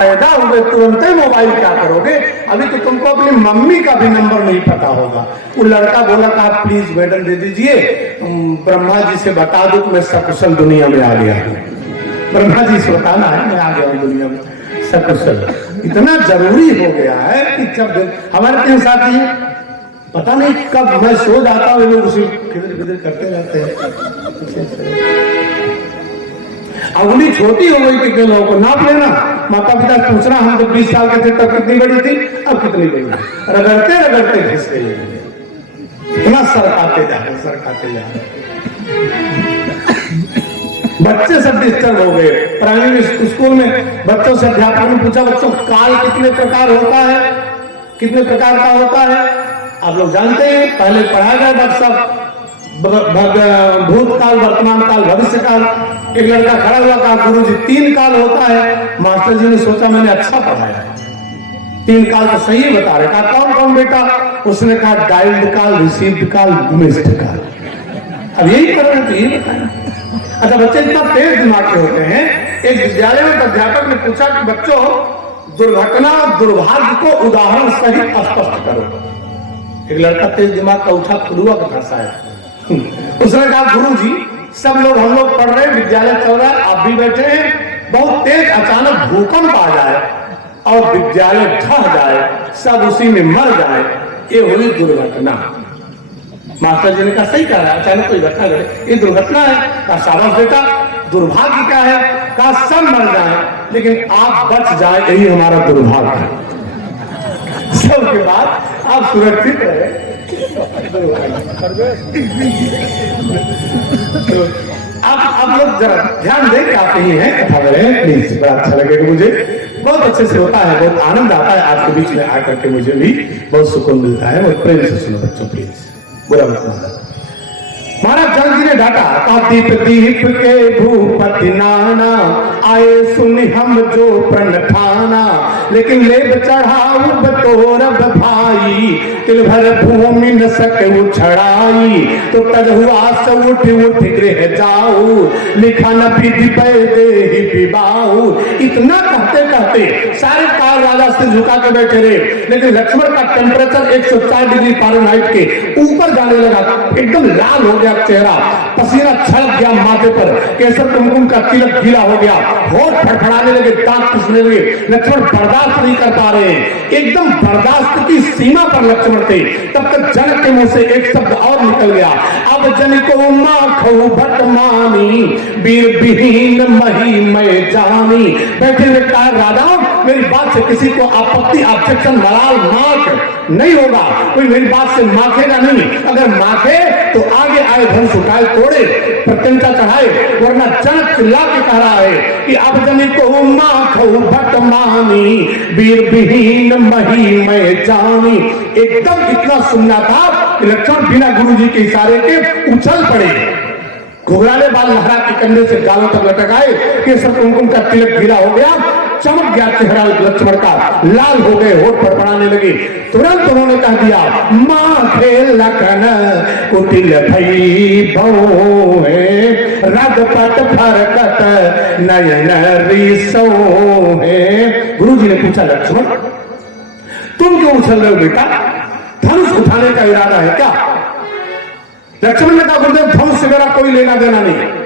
पैदा हुए तुरंत ही मोबाइल क्या करोगे? अभी तो तुमको अपनी मम्मी का भी नंबर नहीं पता होगा। वो लड़का बोला कि आप प्लीज मैडम दे दीजिए, ब्रह्मा जी से बता दो कि मैं सकुशल दुनिया में आ गया हूँ। ब्रह्मा जी से बताना है मैं आ गया हूँ दुनिया में सकुशल। इतना जरूरी हो गया है कि जब हमारे तीन साथी हैं, पता नहीं कब मैं सो जाता हूँ, लोग उसे किधर किधर करते रहते हैं। उंगली छोटी हो गई कितने लोगों को नाप लेना। माता पिता पूछ रहा हम जब 20 साल के थे तब कितनी बड़ी थी, अब कितनी बड़ी है। रगड़ते रगड़ते घिस गए, इतना सरकाते जा रहे सरकाते जा रहे। बच्चे सब डिस्टर्ब हो गए। प्राइमरी स्कूल में बच्चों से अध्यापक ने पूछा, बच्चों काल कितने प्रकार होता है, कितने प्रकार का होता है? आप लोग जानते हैं, पहले पढ़ाया गया डॉक्टर साहब भूतकाल, वर्तमान काल, भविष्य काल। एक लड़का खड़ा हुआ, कहा गुरुजी 3 काल होता है। मास्टर जी ने सोचा मैंने अच्छा पढ़ाया, 3 काल तो सही बता रहे। कहा कौन कौन बेटा? उसने कहा डाइल्ड काल, रिसीव्ड काल, मिस्ड काल। अब यही कर रहे थे, यही बताया। अच्छा, बच्चे इतना तेज दिमाग के होते हैं। एक विद्यालय में अध्यापक ने पूछा कि बच्चों दुर्घटना और दुर्भाग्य को उदाहरण सहित स्पष्ट करो। एक लड़का तेज दिमाग का उठा, खुलुआ का फंसा है। उसने कहा गुरुजी सब लोग हम लोग पढ़ रहे हैं, विद्यालय चल रहा है, आप भी बैठे हैं, बहुत तेज अचानक भूकंप आ जाए और विद्यालय ढह जाए, सब उसी में मर जाए, ये हुई दुर्घटना। मास्टर जी ने कहा सही कह रहा है, अचानक कोई घटना घटे, ये दुर्घटना है। कहा शाबाश बेटा। दुर्भाग्य क्या है? कहा सब मर जाए लेकिन आप बच जाए, यही हमारा दुर्भाग्य है। सबके बाद आप सुरक्षित रहे। आप लोग जरा ध्यान दें क्या कही है कथा में, प्लीज। बड़ा अच्छा लगेगा मुझे, बहुत अच्छे से होता है, बहुत आनंद आता है आपके बीच में आकर के, मुझे भी बहुत सुकून मिलता है। बहुत प्रेम से सुनो बच्चों प्लीज, बुरा मत मानो। महाराज जनक जी ने डांटा, कहा दीप दीप के भूपति नाना, आए सुनि हम जो प्रण ठाना, लेकिन लेब चढ़ाऊ बतौर भाई, तिल भर भूमि न सके उछड़ाई, तो तज हुआ सब उठ उठ गृह जाऊ, लिखा न विधि पे देहि विबाहु। इतना कहते कहते सारे काल राजा से झुका के बैठे रहे, लेकिन लक्ष्मण का टेम्परेचर 104 डिग्री फ़ारेनहाइट के ऊपर जाने लगा, एकदम लाल हो गया चेहरा, पसीना छलक गया माथे पर, केसर कुमकुम का तिलक गीला हो गया, होठ फड़फड़ाने लगे, दांत पिसने लगे। लक्ष्मण बर्दाश्त नहीं कर पा रहे, एकदम बर्दाश्त की सीमा पर लक्ष्मण थे। तब तक जनक के मुंह से एक शब्द और निकल गया, अब जन को माखो भट मानी, वीर विहीन मही मैं जानी। बैठे हुए कहा राजा मेरी बात से किसी को आपत्ति, ऑब्जेक्शन, मलाल, मार्क नहीं होगा, कोई मेरी बात से माखेगा नहीं। अगर माखे तो आगे आए धनुष उठाए तोड़े, प्रत्यंता चढ़ाए, वरना जनक चिल्ला के कह रहा है कि अब जनी को माखो भट मानी, वीर विहीन मही मैं जानी। एकदम इतना सुनना था कि लक्ष्मण बिना गुरुजी के इशारे के उछल पड़े, घुघराले बाल लहरा के कंधे से गालों तक लटक आए, केसर कुमकुम का तिलक गीला हो गया, चमक गया चेहरा लक्ष्मण का, लाल हो गए, होठ फड़फड़ाने लगे। तुरंत उन्होंने कह दिया, माँ खेल लखन कुटिल भई भौहे, रगपट फरकत नयन रिसोहे। गुरुजी ने पूछा लक्ष्मण तुम क्यों उछल रहे हो बेटा, धनुष उठाने का इरादा है क्या? लक्ष्मण ने कहा गुरुदेव धनुष से मेरा कोई लेना देना नहीं,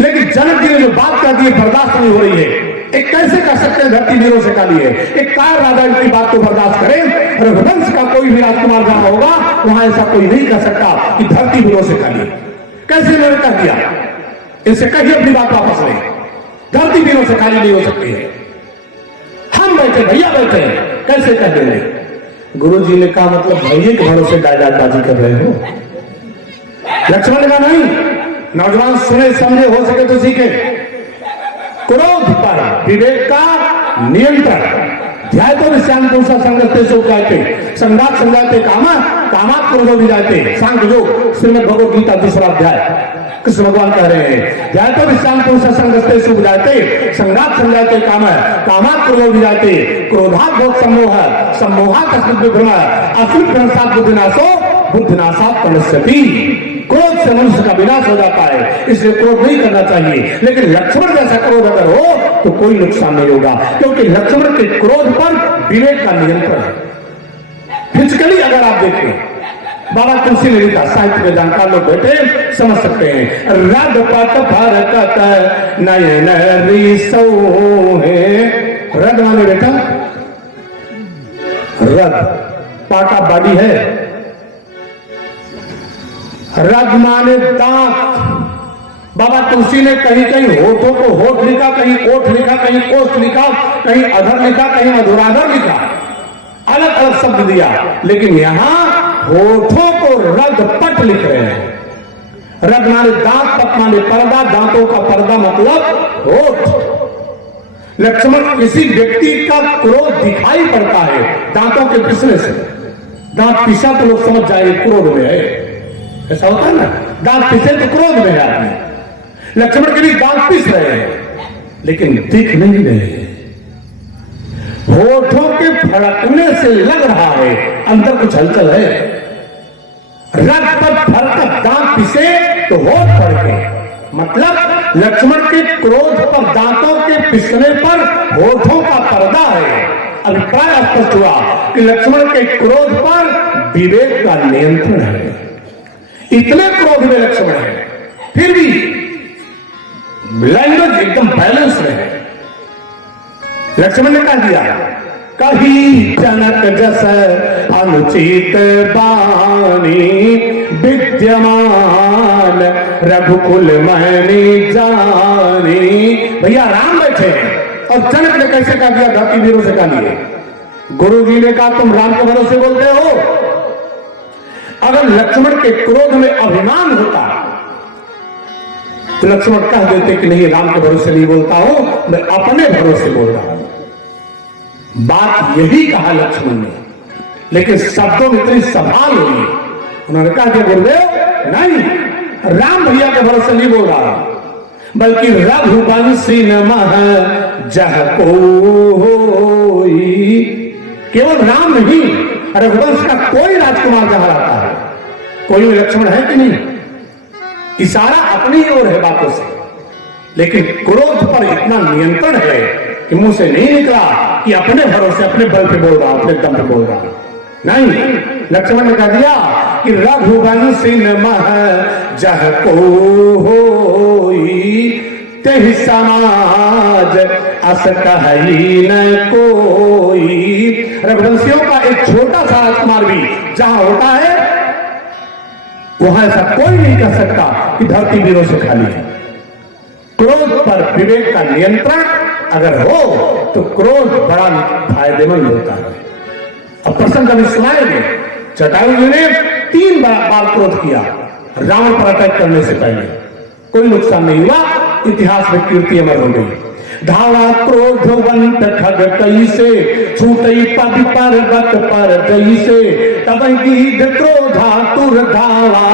लेकिन जनक जी ने जो बात कर दी बर्दाश्त नहीं हो रही है। एक कैसे कर सकते हैं धरती वीरों से खाली है, एक कार राजा इनकी बात को बर्दाश्त करे। रघुवंश का कोई भी राजकुमार जहां होगा वहां ऐसा कोई नहीं कर सकता कि धरती वीरों से खाली है। कैसे मैंने कह दिया, इनसे कहिए अपनी बात वापस ले, धरती वीरों से खाली नहीं हो सकती है। हम बैठे भैया बैठे हैं, कैसे कह देंगे? गुरु जी ने कहा मतलब भैया के भरोसे डायलॉगबाजी कर रहे हो? लक्ष्मण ने कहा नहीं, नौजवान सुने समझे, हो सके तो सीखे। क्रोध पर विवेक का नियंत्रण, ध्याय तो विश्राम पुरुषा संगते से उपायते, संगात संगाते कामा, कामात क्रोधो विजायते। सांख्य योग श्रीमद् भगवद गीता 2रा अध्याय कृष्ण भगवान कह रहे हैं, ध्याय तो विश्राम पुरुषा संगते से उपजायते, संगात संगाते काम, कामात क्रोधो विजायते, क्रोधात भोग सम्मोह, सम्मोहात अस्मिन् विभ्रम, अस्मिन् भ्रंशात् बुद्धिनाशो, बुद्धिनाशात् प्रणश्यति। क्रोध क्रोध से मनुष्य का विनाश हो जाता है, इसलिए क्रोध नहीं करना चाहिए। लेकिन लक्ष्मण जैसा क्रोध अगर हो तो कोई नुकसान नहीं होगा, क्योंकि लक्ष्मण के क्रोध पर विवेक का नियंत्रण है। फिजिकली अगर आप देखें, बाबा तुलसी ने लिखा, साहित्य के जानकार लोग बैठे समझ सकते हैं, रघुपत भरत नयन रिसो है। रग माने बेटा, रग पाटा बाडी है, रग माने दांत। बाबा तुलसी ने कहीं कहीं होठों को होठ लिखा, कहीं ओठ लिखा, कहीं कोष्ठ लिखा, कहीं अधर लिखा, कहीं मधुराधर लिखा, अलग अलग शब्द दिया, लेकिन यहां होठों को रगपट लिख रहे हैं। रग माने दांत, पट माने पर्दा, दांतों का पर्दा मतलब होठ। लक्ष्मण किसी व्यक्ति का क्रोध दिखाई पड़ता है दांतों के पिसने से। दांत पिसा तो लोग समझ जाए क्रोध में है, ऐसा होता है ना, दांत पिसे तो क्रोध में है आदमी। लक्ष्मण के लिए दांत पिस रहे हैं लेकिन दिख नहीं रहे हैं। होठों के फड़कने से लग रहा है अंदर कुछ हलचल है। रग पर फड़क दांत पिसे तो होठ फड़के, मतलब लक्ष्मण के क्रोध पर, दांतों के पिसने पर होठों का पर्दा है। अभिप्राय स्पष्ट हुआ कि लक्ष्मण के क्रोध पर विवेक का नियंत्रण है। इतने क्रोध में लक्ष्मण है, फिर भी लैंग्वेज एकदम बैलेंस में है। लक्ष्मण ने कह दिया, कही जनक जस अनुचित बानी, विद्यमान रघुकुल मैंने जानी। भैया राम बैठे हैं और जनक ने कैसे कह दिया, धरती वीरों से कह लिए। गुरु जी ने कहा तुम राम के भरोसे बोलते हो। अगर लक्ष्मण के क्रोध में अभिमान होता तो लक्ष्मण कह देते कि नहीं, राम के भरोसे नहीं बोलता हूं, मैं अपने भरोसे बोल रहा हूं। बात यही कहा लक्ष्मण ने, लेकिन शब्दों में इतनी संभाल हुई, उन्होंने कहा कि गुरुदेव नहीं, राम भैया के भरोसे नहीं बोल रहा, बल्कि रघुवंशी नमः जह कोई। केवल राम नहीं, रघुवंश का कोई राजकुमार जहां आता है, कोई लक्ष्मण है कि नहीं। इशारा अपनी ओर है बातों से, लेकिन क्रोध पर इतना नियंत्रण है कि मुंह से नहीं निकला कि अपने भरोसे, अपने बल पे बोल रहा, अपने दम पे बोल रहा। नहीं, लक्ष्मण ने कह दिया कि रघुवंशी नमः जह कोई, तेहि समाज अस कहि न कोई। रघुवंशियों का एक छोटा सा राजकुमार भी जहां होता है वहां ऐसा कोई नहीं कर सकता कि धरती वीरों से खाली है। क्रोध पर विवेक का नियंत्रण अगर हो तो क्रोध बड़ा फायदेमंद होता है। अब प्रसंग कभी सुनाएंगे, जटायु जी ने 3 बार क्रोध किया रावण पर अटैक करने से पहले, कोई नुकसान नहीं हुआ, इतिहास में कीर्ति अमर हो गई। धावा क्रोधवंत खग कैसे, छूटई पद पर्वत पर जैसे, तब गीध क्रोधा तुर धावा,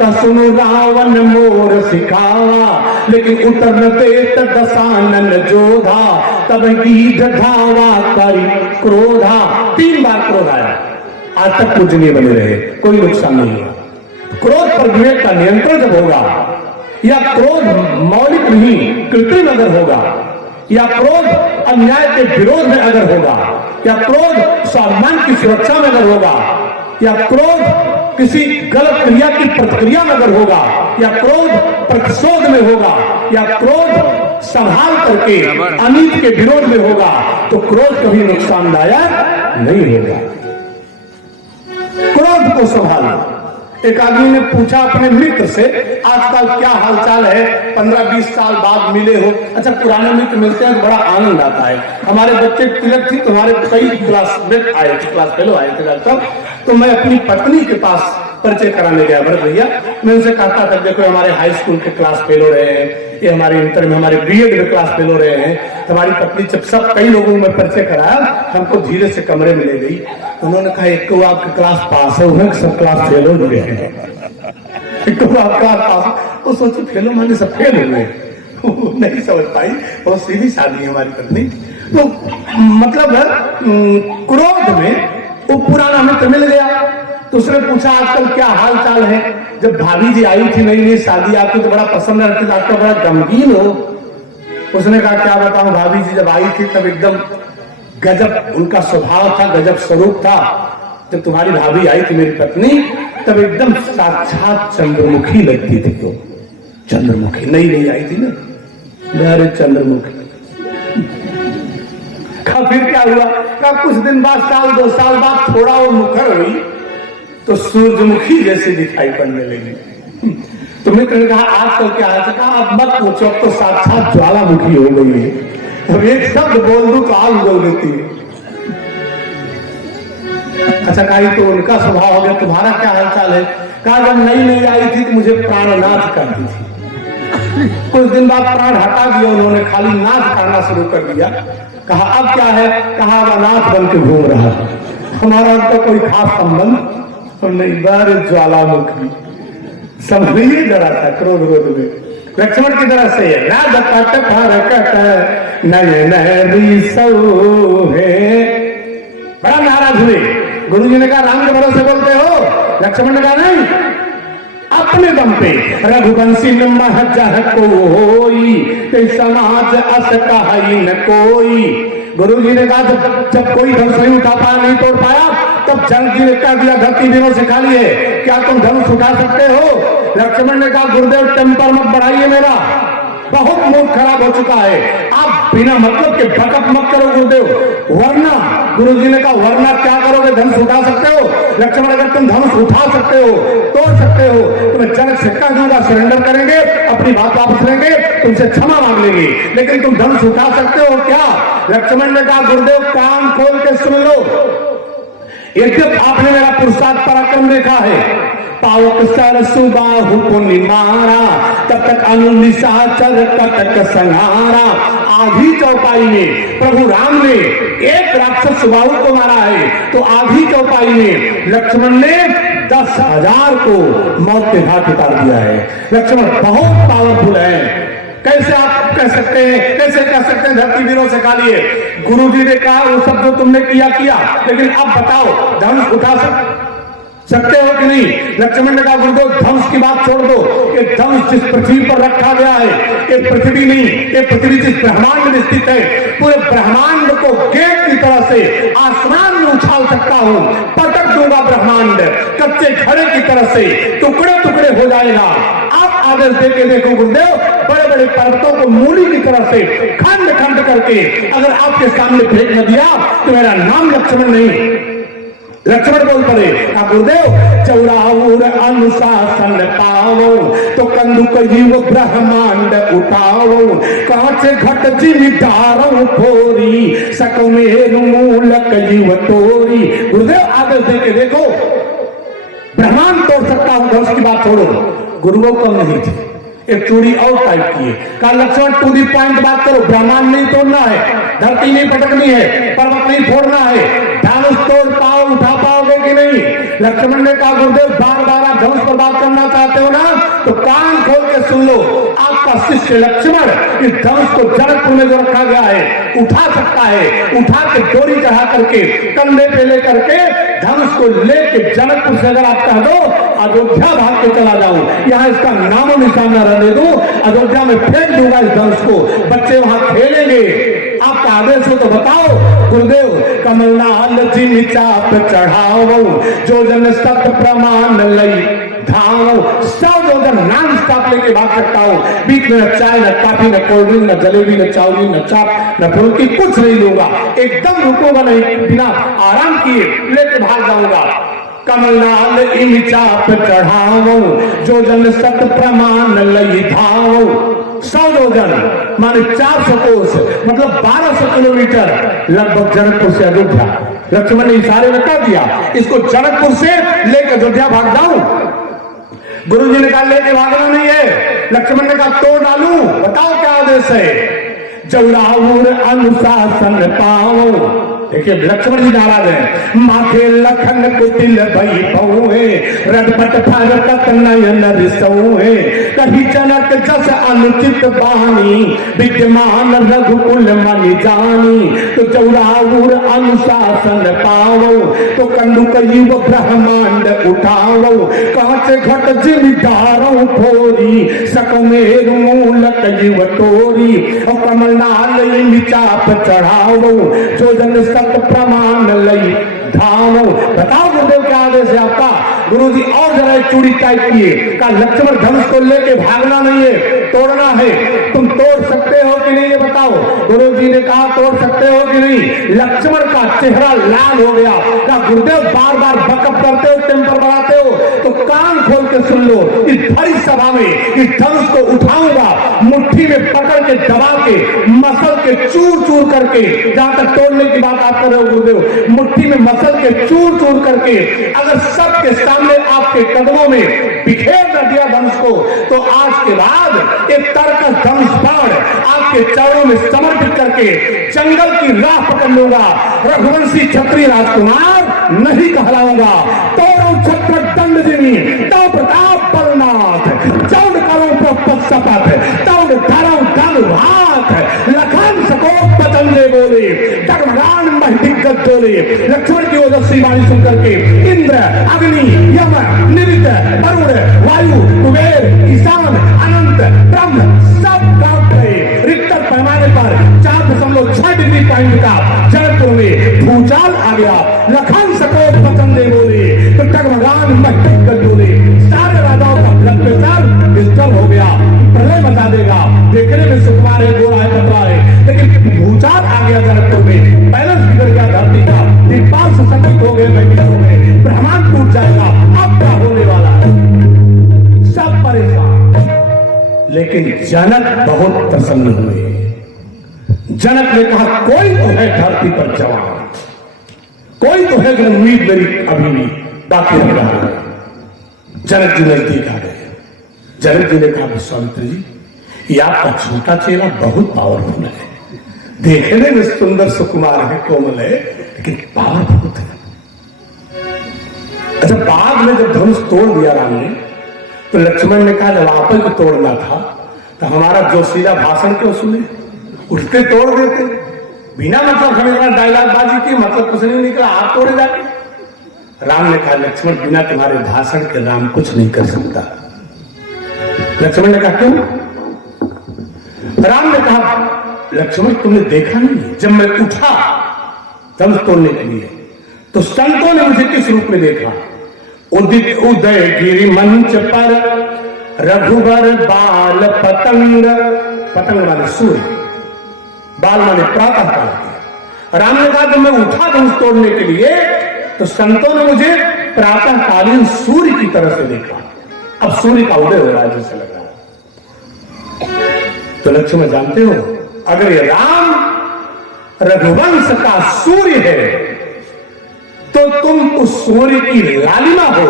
कसुनु रावण मोर सिखावा, लेकिन उतर न देत दशानन जोधा, तब गीध धावा करी क्रोधा। 3 बार क्रोध आया, आज तक पूजनीय बने रहे, कोई नुकसान नहीं हुआ। क्रोध पर विवेक का नियंत्रण जब होगा, या क्रोध मौलिक नहीं कृत्रिम अगर होगा, या क्रोध अन्याय के विरोध में अगर होगा, या क्रोध सम्मान की सुरक्षा में अगर होगा, या क्रोध किसी गलत क्रिया की प्रतिक्रिया में अगर होगा, या क्रोध प्रतिशोध में होगा, या क्रोध संभाल करके अनित के विरोध में होगा, तो क्रोध कभी नुकसानदायक नहीं होगा। क्रोध को संभालना। एक आदमी ने पूछा अपने मित्र से, आजकल क्या हालचाल है, 15-20 साल बाद मिले हो। अच्छा, पुराने मित्र मिलते हैं तो बड़ा आनंद आता है। हमारे बच्चे तिलक थी, तुम्हारे कई क्लासमेट आए थे, क्लास फेलो आए थे डॉक्टर, तो मैं अपनी पत्नी के पास परिचय कराने गया। भरत भैया, मैं उनसे कहता था देखो हमारे हाई स्कूल के क्लास फेलो रहे हैं, ये हमारे इंटर में, हमारे बीएड में क्लास फेलो रहे हैं। हमारी पत्नी जब सब कई लोगों में परिचय कराया, हमको धीरे से कमरे में ले गई। उन्होंने कहा एक को आपके क्लास पास है, सब क्लास फेल हो गए हैं। एक को आप क्लास पास, वो सोचो फेलो माने सब फेल हो गए, नहीं समझ पाई। बहुत सीधी शादी है हमारी पत्नी। तो मतलब क्रोध में वो पुराना मित्र मिल गया, तो उसने पूछा आजकल क्या हाल चाल है। जब भाभी जी आई थी नई नई शादी, आपको तो बड़ा पसंद रहती, आपका बड़ा गमगीन हो। उसने कहा क्या बताऊं भाभी जी, जब आई थी तब एकदम गजब उनका स्वभाव था, गजब स्वरूप था। जब तुम्हारी भाभी आई थी मेरी पत्नी, तब एकदम साक्षात चंद्रमुखी लगती थी। तो चंद्रमुखी नई नई आई थी ना, अरे चंद्रमुखी। फिर क्या हुआ? कुछ दिन बाद, साल 2 साल बाद थोड़ा वो मुखर हुई तो सूरजमुखी जैसी दिखाई पड़ने लगी। तो मित्र ने कहा आजकल क्या है? कहा अब मत पूछो, अब तो साक्षात ज्वालामुखी हो गई है। अब एक शब्द बोल दूं तो आग बोल देती है। अच्छा कहा तो उनका स्वभाव हो गया, तुम्हारा क्या हालचाल है? कहा जब नई नई आई थी तो मुझे प्राणनाथ करती थी, कुछ दिन बाद प्राण हटा दिया उन्होंने, खाली नाथ करना शुरू कर दिया। कहा अब क्या है? कहा अब अनाथ बन के घूम रहा, हमारा उनका कोई खास संबंध नहीं। बार ज्वालामुखी समझिए जरा सा, क्रोध रोध में लक्ष्मण की तरह से बड़ा नाराज हुए। गुरु जी ने कहा राम के भरोसे बोलते हो? लक्ष्मण ने कहा नहीं, अपने दम पे रघुवंशी न महजह कोई, समाज अस कहि न कोई। गुरु जी ने कहा जब कोई धनुष नहीं उठा पाया, नहीं तोड़ पाया, तब जल जी ने कह दिया धरती दिनों से खाली है, क्या तुम धनुष उठा सकते हो? लक्ष्मण ने कहा गुरुदेव टेम्पर मत बढ़ाइए मेरा, बहुत मूड खराब हो चुका है, आप बिना मतलब के बकअप मत करो गुरुदेव, वरना गुरु जी ने कहा वरना क्या करोगे? धनुष उठा सकते हो? लक्ष्मण अगर तुम धनुष उठा सकते हो, तोड़ सकते हो, तो मैं जनक से कह दूंगा सरेंडर करेंगे, अपनी बात वापस लेंगे, तुमसे क्षमा मांग लेंगे, लेकिन तुम धनुष उठा सकते हो क्या? लक्ष्मण ने कहा गुरुदेव कान खोल के सुन लो, यद्यप आपने मेरा पुरुषार्थ पराक्रम देखा है, पावक सर सुबाहु पुनि मारा, तब तक अनुनिशाचर कटक संहारा। आधी चौपाई में प्रभु राम ने एक राक्षस सुबाहु को मारा है, तो आधी चौपाई में लक्ष्मण ने 10,000 को मौत के घाट उतार दिया है। लक्ष्मण बहुत पावरफुल है। कैसे आप कह सकते हैं, कैसे कह सकते हैं धरती वीरों से खाली है? गुरु जी ने कहा वो सब जो तुमने किया, लेकिन अब बताओ धनुष उठा सकते हो कि नहीं? लक्ष्मण ने कहा गुरुदेव धनुष की बात छोड़ दो, ये धनुष जिस पृथ्वी पर रखा गया है, ये पृथ्वी नहीं, ये पृथ्वी जिस ब्रह्मांड में स्थित है, पूरे ब्रह्मांड को गेट की तरह से आसमान में उछाल सकता हूं, पटक दूंगा ब्रह्मांड, कच्चे घड़े की तरह से टुकड़े टुकड़े हो जाएगा। आप आदेश देके देखो गुरुदेव, बड़े बड़े पर्वतों को मूली की तरह से खंड खंड करके अगर आपके सामने फेंक न दिया तो मेरा नाम लक्ष्मण नहीं। लक्ष्मण बोल पड़े गुरुदेव चौराऊर अनुशासन पावो, तो कंदुक जीव ब्रह्मांड उठाओ, कांच घट जिमिदारों फोरी, सकमेरु मूलक जीव तोरी। गुरुदेव आदेश देके देखो, ब्रह्मांड तोड़ सकता हूं, धनुष की बात छोड़ो। गुरुओं कम नहीं थी, एक चूड़ी और टाइप की है। कहा लक्ष्मण टू दी पॉइंट बात करो, ब्रह्मांड नहीं तोड़ना है, धरती नहीं पटकनी है, पर्वत नहीं फोड़ना है, धनुष तोड़ पाओ, उठा पाओगे कि नहीं? लक्ष्मण ने कहा गुरुदेव बार बार आप धनुष पर बात करना चाहते हो ना, तो कान खोल के सुन लो, आपका शिष्य लक्ष्मण इस धनुष को जनकपुर में जो रखा गया है उठा सकता है, उठा के डोरी चढ़ा करके कंधे पे लेकर के धनुष को लेके जनकपुर से अगर आप कह दो अयोध्या भाग के चला जाऊं, यहाँ इसका नामो निशान न रहने दो, अयोध्या में फेंक दूंगा इस धनुष को, बच्चे वहां खेलेंगे। आपका आदेश हो तो बताओ गुरुदेव। कमलनाथ जिन चाप चढ़ाओ, जो जन सत्य प्रमाण लई धाओ, 100 जोजन नाम स्टॉप लेके भाग सकता हूं, बीच में न चाय न कॉफी न कोल्ड ड्रिंक न जलेबी न चावली न चाप न फुल्की, कुछ नहीं लूंगा, एकदम रुकूंगा नहीं, बिना आराम किए लेके भाग जाऊंगा। कमलनाथ इन चाप चढ़ाओ, जो जन सत्य प्रमाण लई धाओ, 100 जोजन माने 400 कोस, मतलब 1200 किलोमीटर लगभग जनकपुर से अयोध्या। लक्ष्मण ने इशारे में कह दिया इसको जनकपुर से लेकर अयोध्या भाग जाऊं। गुरु जी ने कहा लेके भागना नहीं है। लक्ष्मण ने कहा तोड़ डालूं, बताओ क्या आदेश है? जौराऊर अनुशासन पाओ, देखिए लक्ष्मण जी नाराज है। माखे लखन कुटिल भई पहुए रटपट फारकत नयन रिसौए कभी जनक जस अनुचित बानी विद्यमान रघुकुल मन जानी तो चौराऊर अनुशासन पावो तो कंडुक युव ब्रह्मांड उठावो कांच घट जिमिदारों फोरी सकमेर मूलक युव तोरी और कमलनाल चाप चढ़ावो जो जन सत प्रमाण लई धामो। बताओ गुरुदेव क्या आदेश है आपका? गुरुजी और जरा एक चूड़ी टाइप किए का लक्ष्मण धनुष को लेके भागना नहीं है, तोड़ना है। तुम तोड़ सकते हो कि नहीं ये बताओ? गुरुजी ने कहा तोड़ सकते हो कि नहीं? लक्ष्मण का चेहरा लाल हो गया। क्या गुरुदेव बार बार बकअप करते हो, टेम्पर बढ़ाते हो? तो कान खोल के सुन लो। इस भरी सभा में इस धनुष को उठाऊंगा, मुट्ठी में पकड़ के दबा के मसल के चूर चूर करके, जहां तक तोड़ने की बात आप कर रहे हो गुरुदेव, मुट्ठी में मसल के चूर चूर करके अगर सबके सामने आपके कदमों में बिखेर न दिया धनुष को, तो आज के बाद एक तरकस धनुष बाण आपके चरणों में समर्पित करके जंगल की राह पकड़ लूंगा। रघुवंशी क्षत्रिय राजकुमार नहीं कहलाऊंगा। तोड़ो छत्र दंड दिनी तो प्रताप बलनाथ चौड़ करो शपथ तौड़ धरो धन भात लखन सको पतंगे बोले डगमगान महिदिग्गज बोले। लक्ष्मण की ओजस्वी वाणी सुनकर के इंद्र अग्नि यम निमित्त वरुण वायु कुबेर ईशान अनंत ब्रह्म सब कांप गए। रिक्टर पैमाने पर 4.6 डिग्री पॉइंट का जनकपुर में भूचाल आ गया। लखन सको पतंगे बोले तो डगमगान महिदिग्गज बोले। सारे राजाओं का ब्लड प्रेशर डिस्टर्ब हो गया, प्रलय बता देगा। देखने में सुकुमार है, गोरा है, पतला है, लेकिन भूचाल आ गया जनकपुर में। बैलेंस बिगड़ गया धरती का, दिक्पाल सशक्त हो गए, भयभीत हो गए, ब्रह्मांड टूट जाएगा। अब क्या होने वाला है? सब परेशान। लेकिन जनक बहुत प्रसन्न हुए। जनक ने कहा कोई तो है धरती पर जवान, कोई तो है जो उम्मीद मेरी अभी भी बाकी रह रहा है। जनक जी नजदीक आ गए। जनक जी ने कहा विश्वामित्र जी, ये आपका छोटा चेला बहुत पावरफुल है, देखने में सुंदर सुकुमार है, कोमल है, लेकिन पावरफुल है। अच्छा, बाद में जब धनुष तोड़ दिया राम ने, तो लक्ष्मण ने कहा जब आप को तोड़ना था तो हमारा जोशीला भाषण क्यों सुने? उठते तोड़ देते, बिना मतलब हमें डायलॉग बाजी की, मतलब कुछ नहीं निकला, आप तोड़े जाते। राम ने कहा लक्ष्मण बिना तुम्हारे भाषण के राम कुछ नहीं कर सकता। लक्ष्मण ने कहा क्यों? राम ने कहा लक्ष्मण तुमने देखा नहीं, जब मैं उठा धनुष तोड़ने के लिए तो संतों ने मुझे किस रूप में देखा? उदित उदय गिरि मंच पर रघुबर बाल पतंग, पतंग माने सूर्य, बाल माने प्रातः काल। राम ने कहा जब मैं उठा धनुष तोड़ने के लिए तो संतों ने मुझे प्रातःकालीन सूर्य की तरह से देखा। अब सूर्य का उदय हो रहा है जैसे लग रहा है। तो लक्ष्मण जानते हो, अगर ये राम रघुवंश का सूर्य है तो तुम उस सूर्य की लालिमा हो।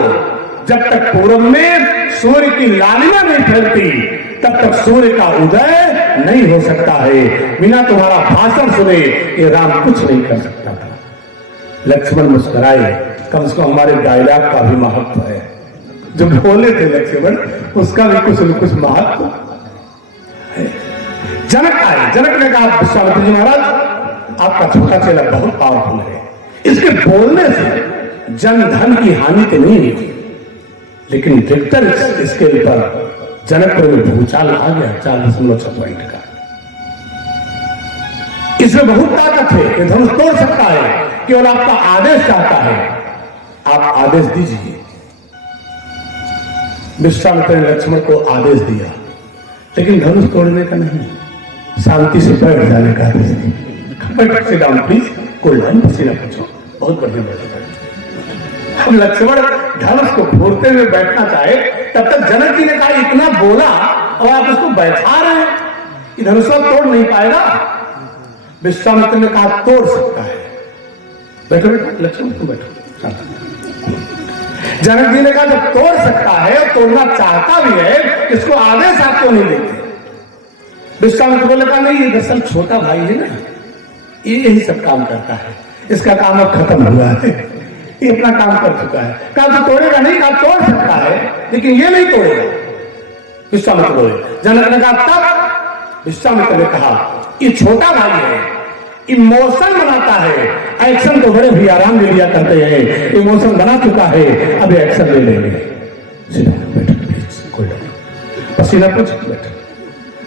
जब तक पूरब में सूर्य की लालिमा नहीं फैलती तब तक सूर्य का उदय नहीं हो सकता है। बिना तुम्हारा भाषण सुने ये राम कुछ नहीं कर सकता था। लक्ष्मण मुस्कुराए, कम से कम हमारे डायलॉग का भी महत्व है। जो बोले थे लक्ष्मण उसका भी कुछ न कुछ महत्व है। जनक आए, जनक ने कहा विश्वामित्र जी महाराज आपका छोटा चेला बहुत पावरफुल है, इसके बोलने से जन धन की हानि तो नहीं हुई, लेकिन रिक्टर स्केल पर जनकपुर में भूचाल आ गया 4.6 पॉइंट का। इसमें बहुत ताकत है, ये धनुष तोड़ सकता है, केवल आपका आदेश चाहता है, आप आदेश दीजिए। विश्वामित्र ने लक्ष्मण को आदेश दिया, लेकिन धनुष तोड़ने का नहीं, शांति से बैठ जाने का आदेश दिया। से डाउन प्लीज, कोई डाउन, पसीना पूछो, बहुत बढ़िया बैठा। अब लक्ष्मण धनुष को फोड़ते हुए बैठना चाहे, तब तक जनक जी ने कहा इतना बोला और आप उसको बैठा रहे हैं, ये धनुष तोड़ नहीं पाएगा। विश्वामित्र ने कहा तोड़ सकता है, बैठो बैठो लक्ष्मण तुम बैठो। जनक जी ने कहा जब तोड़ सकता है और तोड़ना चाहता भी है, इसको आदेश आप क्यों नहीं देते? विश्वामित्र बोले कहा नहीं, ये दरअसल छोटा भाई है ना, ये यही सब काम करता है, इसका काम अब खत्म हुआ है, ये अपना काम कर चुका है। कहा तो तोड़ेगा नहीं, कहा तोड़ सकता है लेकिन ये नहीं तोड़ेगा। विश्वामित्र बोले, जनक ने कहा तब विश्वामित्र ने कहा ये छोटा भाई है, इमोशन बनाता है, एक्शन तो बड़े भी आराम ले लिया करते हैं, इमोशन बना चुका है, अब एक्शन ले लेंगे। पसीना कुछ बैठो।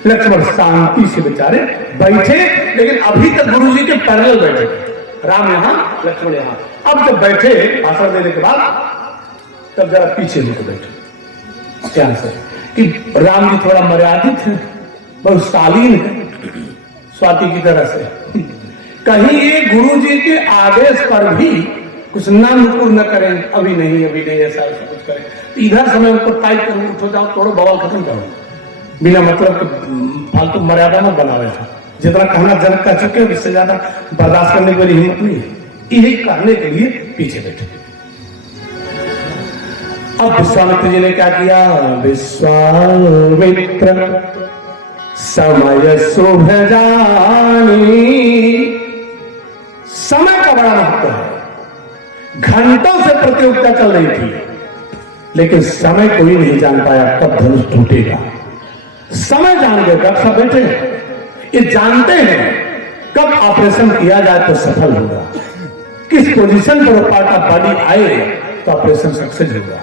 लक्ष्मण शांति से बेचारे बैठे, लेकिन अभी तक गुरु जी के पैरेलल बैठे, राम यहां लक्ष्मण यहां। अब जब बैठे भाषण देने के बाद, तब जरा पीछे होकर बैठे ध्यान से कि राम जी थोड़ा मर्यादित है, बहुत शालीन है, स्वाति की तरह से। कहीं ये गुरु जी के आदेश पर भी कुछ ना नुकुर न करें, अभी नहीं ऐसा कुछ करें, इधर समय उनको टाइट करो, उठो जाओ, तोड़ो, बवाल खत्म करो, बिना मतलब फालतू मर्यादा मत बनावे। जितना कहना जनक कह चुके हैं, इससे ज्यादा बर्दाश्त करने की मेरी हिम्मत नहीं है, यही करने के लिए पीछे बैठे। अब विश्वामित्र जी ने क्या किया? विश्वामित्र समय शुभ जानी, समय का बड़ा महत्व है। घंटों से प्रतियोगिता चल रही थी, लेकिन समय कोई नहीं जान पाया कब धनुष टूटेगा। समय जान गए कब सब बैठे, ये जानते हैं कब ऑपरेशन किया जाए तो सफल होगा, किस पोजीशन पर पार्ट ऑफ बॉडी आए तो ऑपरेशन सक्सेस होगा,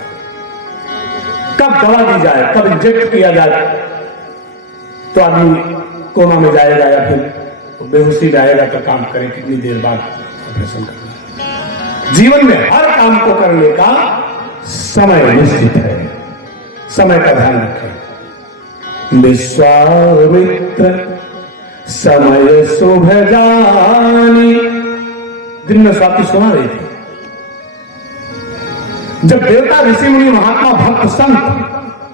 कब दवा दी जाए, कब इंजेक्ट किया जाए तो आदमी कोमा में जाएगा या फिर बेहोशी जाएगा तो काम करे, कितनी देर बाद ऑपरेशन करना। जीवन में हर काम को करने का समय निश्चित है, समय का ध्यान रखें। विश्वामित्र समय शुभ जानी, दिन में स्वाति सुना रही थी। जब देवता ऋषि मुनि महात्मा भक्त संत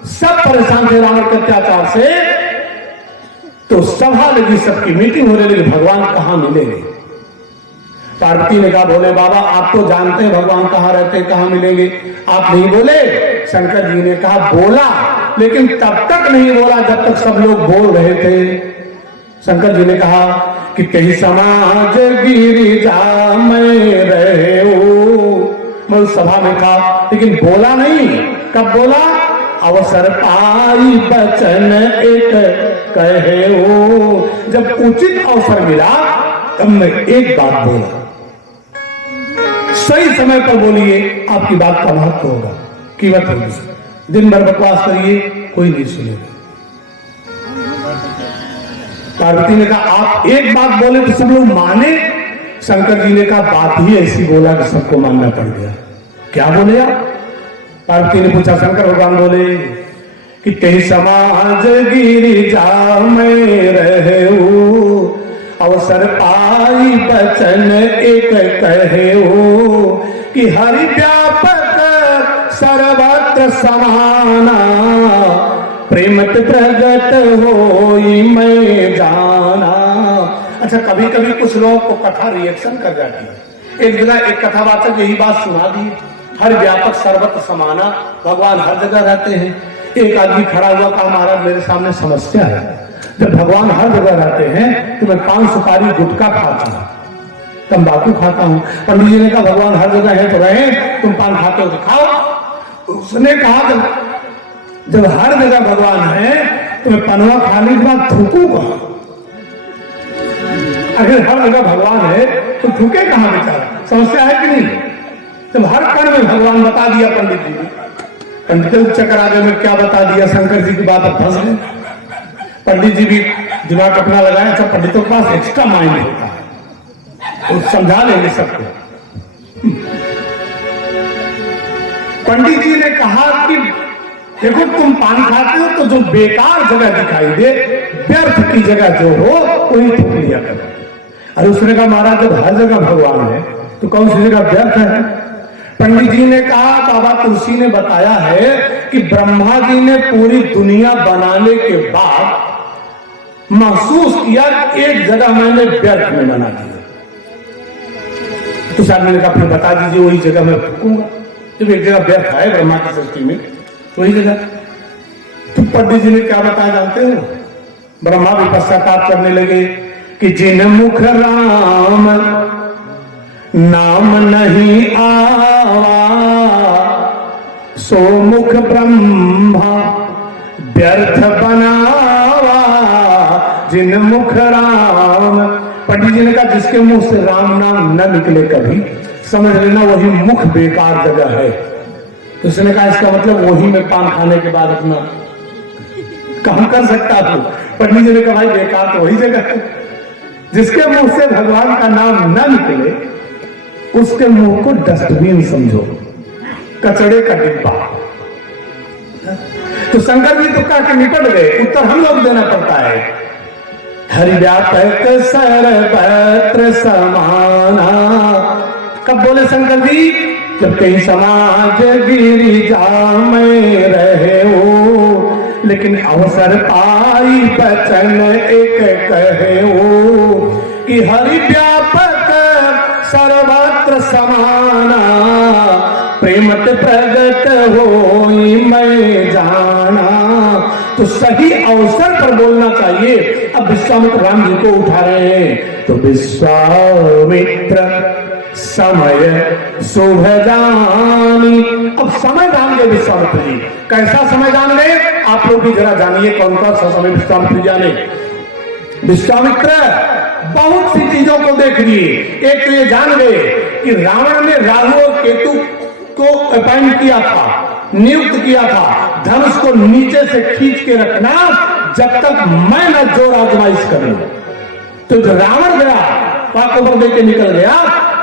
सब परेशान थे रावण के अत्याचार से, तो सभा लगी, सबकी मीटिंग होने लगी, भगवान कहां मिलेंगे। पार्वती ने कहा भोले बाबा आप तो जानते हैं भगवान कहां रहते हैं, कहां मिलेंगे, आप नहीं बोले। शंकर जी ने कहा बोला, लेकिन तब तक नहीं बोला जब तक सब लोग बोल रहे थे। शंकर जी ने कहा कि कहीं समाज गिरिजा में रहे हो, मैं सभा में था लेकिन बोला नहीं। कब बोला? अवसर पाई बचन एक कहे हो, जब उचित अवसर मिला तब मैं एक बात बोला। सही समय पर बोलिए, आपकी बात का महत्व होगा, कीमत होगी। दिन भर बकवास करिए, कोई नहीं सुनेगा। पार्वती ने कहा आप एक बात बोले तो सब लोग माने। शंकर जी ने कहा बात ही ऐसी बोला कि सबको मानना पड़ गया। क्या बोले आप? पार्वती ने पूछा। शंकर भगवान बोले कि कहीं समाज गिरिजा में रहे हो, अवसर पाई बचन एक कहे हो, कि हरि व्यापक सर्वत्र समाना, प्रेमत प्रगट होई मैं जाना। अच्छा, कभी कभी कुछ लोगों को कथा रिएक्शन कर जाती है। एक जगह एक कथावाचक यही बात सुना दी, हर व्यापक सर्वत्र समाना, भगवान हर जगह रहते हैं। एक आदमी खड़ा हुआ, कहा महाराज मेरे सामने समस्या है, जब भगवान हर जगह रहते हैं तो मैं पान सुपारी गुटखा खाता हूं, तंबाकू खाता हूं। पंडित जी ने कहा भगवान हर जगह है तो रहे, तुम पान खाते हो तो खाओ। उसने कहा जब हर जगह भगवान है तो मैं पनवा खाने के बाद थूकूंगा। अगर हर जगह भगवान है तो थूके कहां बेचारा? समस्या है कि नहीं? जब हर कण में भगवान बता दिया पंडित जी ने, पंडित चक्कर आगे में क्या बता दिया, शंकर जी की बात अब फंस गए। पंडित जी भी दिमाग अपना लगाया। अच्छा, पंडितों के पास एक्स्ट्रा माइंड होता है, वो समझा लेंगे सबको। पंडित जी ने कहा कि देखो तुम पान खाते हो तो जो बेकार जगह दिखाई दे, व्यर्थ की जगह जो हो वही थूक लिया करो। अरे उसने कहा महाराज जब हर जगह भगवान है तो कौन सी जगह व्यर्थ है? पंडित जी ने कहा बाबा तुलसी ने बताया है कि ब्रह्मा जी ने पूरी दुनिया बनाने के बाद महसूस किया एक जगह मैंने व्यर्थ में बना दिया। तो साहब ने कहा फिर बता दीजिए वही जगह मैं फूकूंगा। जब एक जगह व्यर्थ है ब्रह्मा की सृष्टि में वही जगह। तो पंडित जी ने क्या बताया जानते हो? ब्रह्मा भी पश्चाताप करने लगे कि जिन मुख राम नाम नहीं आवा सो मुख ब्रह्मा, व्यर्थ बनावा जिन मुख राम। पंडित जी ने कहा जिसके मुंह से राम नाम न निकले कभी, समझ लेना वही मुख बेकार जगह है। तो उसने कहा इसका मतलब वही में पान खाने के बाद अपना काम कर सकता हूं। पंडित जी ने कहा भाई बेकार तो वही जगह है। जिसके मुंह से भगवान का नाम न निकले उसके मुंह को डस्टबिन समझो, कचड़े का डिब्बा। तो शंकर जी तो कह के निपट गए, उत्तर हम लोग देना पड़ता है। हरिव्यापक सर्वत्र समाना, कब बोले शंकर जी? जब कहीं समाज गिरिजा में रहे हो, लेकिन अवसर पाई बचन एक कहे हो कि हरिव्यापक सर्वत्र समाना, प्रेमत प्रगट होई मैं जाना। तो सही अवसर पर बोलना चाहिए। अब विश्वामित्र राम जी को उठा रहे हैं, तो विश्वामित्र समय शुभ जानी। अब समय जान गए विश्वामित्र जी। कैसा समय जान गए? आप लोग भी जरा जानिए कौन कौन सा समय विश्वामित्र जाने। विश्वामित्र बहुत सी चीजों को देख लिए। एक तो ये जान गए कि रावण ने राहु और केतु को अपॉइंट किया था, नियुक्त किया था धनुष को नीचे से खींच के रखना जब तक मैं न जोर आजमाइश करूं। तो जो रावण गया पाकोबर दे के निकल गया,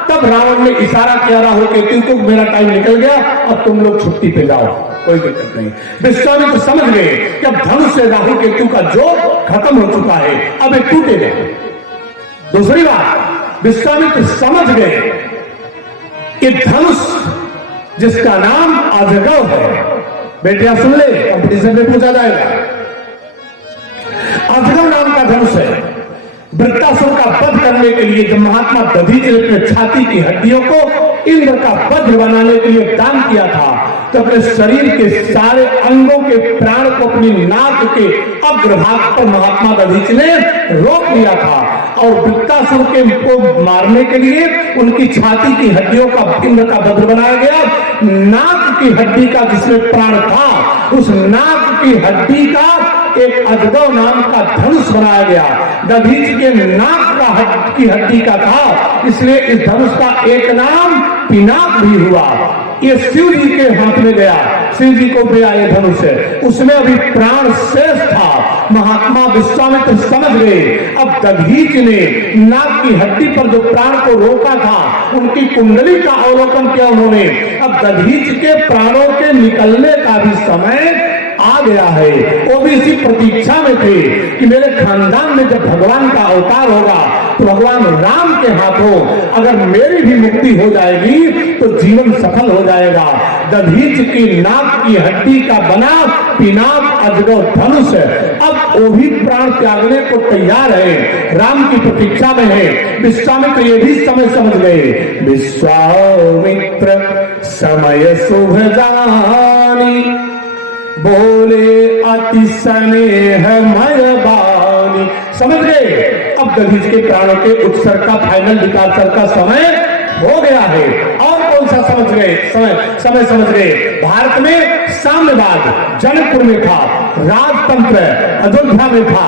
तब रावण ने इशारा किया राहु केतु को मेरा टाइम निकल गया, अब तुम लोग छुट्टी पे जाओ, कोई दिक्कत नहीं। विश्वामित्र समझ गए कि अब धनुष से राहु केतु का जोर खत्म हो चुका है, अब ये टूटेगा। दूसरी बात, विश्वामित्र समझ गए कि धनुष जिसका नाम अजगव है, बेटिया सुन ले, कंपटीशन में पूछा जाएगा। अजगव नाम का धनुष है। वृत्तासुर का वध करने के लिए जब महात्मा दधीच ने अपने छाती की हड्डियों को इंद्र का वज्र बनाने के लिए दान किया था, तो अपने शरीर के सारे अंगों के प्राण को अपनी नाक के अग्रभाग पर महात्मा दधीच ने रोक लिया था, और वृत्तासुर के को मारने के लिए उनकी छाती की हड्डियों का इंद्र का वज्र बनाया गया। नाक की हड्डी का जिसमें प्राण था, उस नाक की हड्डी का एक अजगव नाम का धनुष बनाया गया। दधीच के नाक की हड्डी का था, इसलिए इस धनुष का एक नाम पिनाक भी हुआ। ये शिव जी के हाथ में गया, शिव जी को दिया ये धनुष, उसमें अभी प्राण शेष था। महात्मा विश्वामित्र समझ गए अब दधीच ने नाक की हड्डी पर जो प्राण को रोका था, उनकी कुंडली का अवलोकन किया उन्होंने। अब दधीच के प्राणों के निकलने का भी समय आ गया है। वो भी इसी प्रतीक्षा में थे कि मेरे खानदान में जब भगवान का अवतार होगा तो भगवान राम के हाथों अगर मेरी भी मुक्ति हो जाएगी तो जीवन सफल हो जाएगा। दधीच की नाक की हड्डी का बना पिनाक अजगव धनुष अब वो भी प्राण त्यागने को तैयार है, राम की प्रतीक्षा में है। विश्वामित्र ये भी समय समझ गए। विश्वामित्र समय शुभ जानी, बोले अति स्नेहमय बानी। समझ गए अब दधीच के प्राणों के उत्सर्ग का फाइनल डिपार्चर का समय हो गया है। और कौन सा समझ गए समय समझ गए? भारत में साम्यवाद जनकपुर में था, राजतंत्र अयोध्या में था।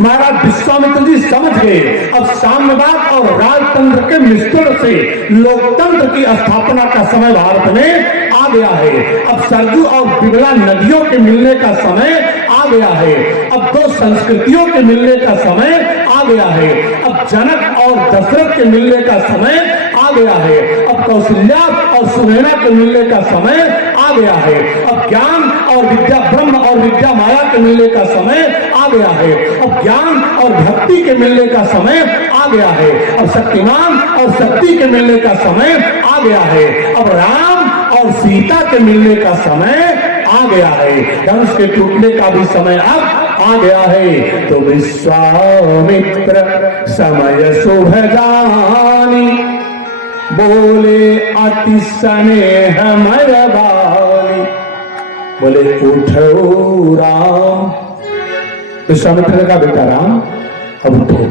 महाराज विश्वामित्र जी समझ गए अब साम्यवाद और राजतंत्र के मिश्रण से लोकतंत्र की स्थापना का समय भारत में आ गया है। अब सरजू और बिगला नदियों के मिलने का समय आ गया है। अब दो संस्कृतियों के मिलने का समय आ गया है। अब जनक और दशरथ के मिलने का समय आ गया है। अब कौशल्या और सुनैना के मिलने का समय आ गया है। अब ज्ञान और विद्या, ब्रह्म और विद्या माया के मिलने का समय आ गया है। अब ज्ञान और भक्ति के मिलने का समय आ गया है। अब शक्तिमान और शक्ति के मिलने का समय आ गया है। अब राम और सीता के मिलने का समय आ गया है। धनुष के टूटने का भी समय अब आ गया है। तो विश्वामित्र समय शुभ जानी, बोले अति स्नेहमय बानी। बोले उठो राम। विश्वामित्र ने कहा बेटा राम अब उठो।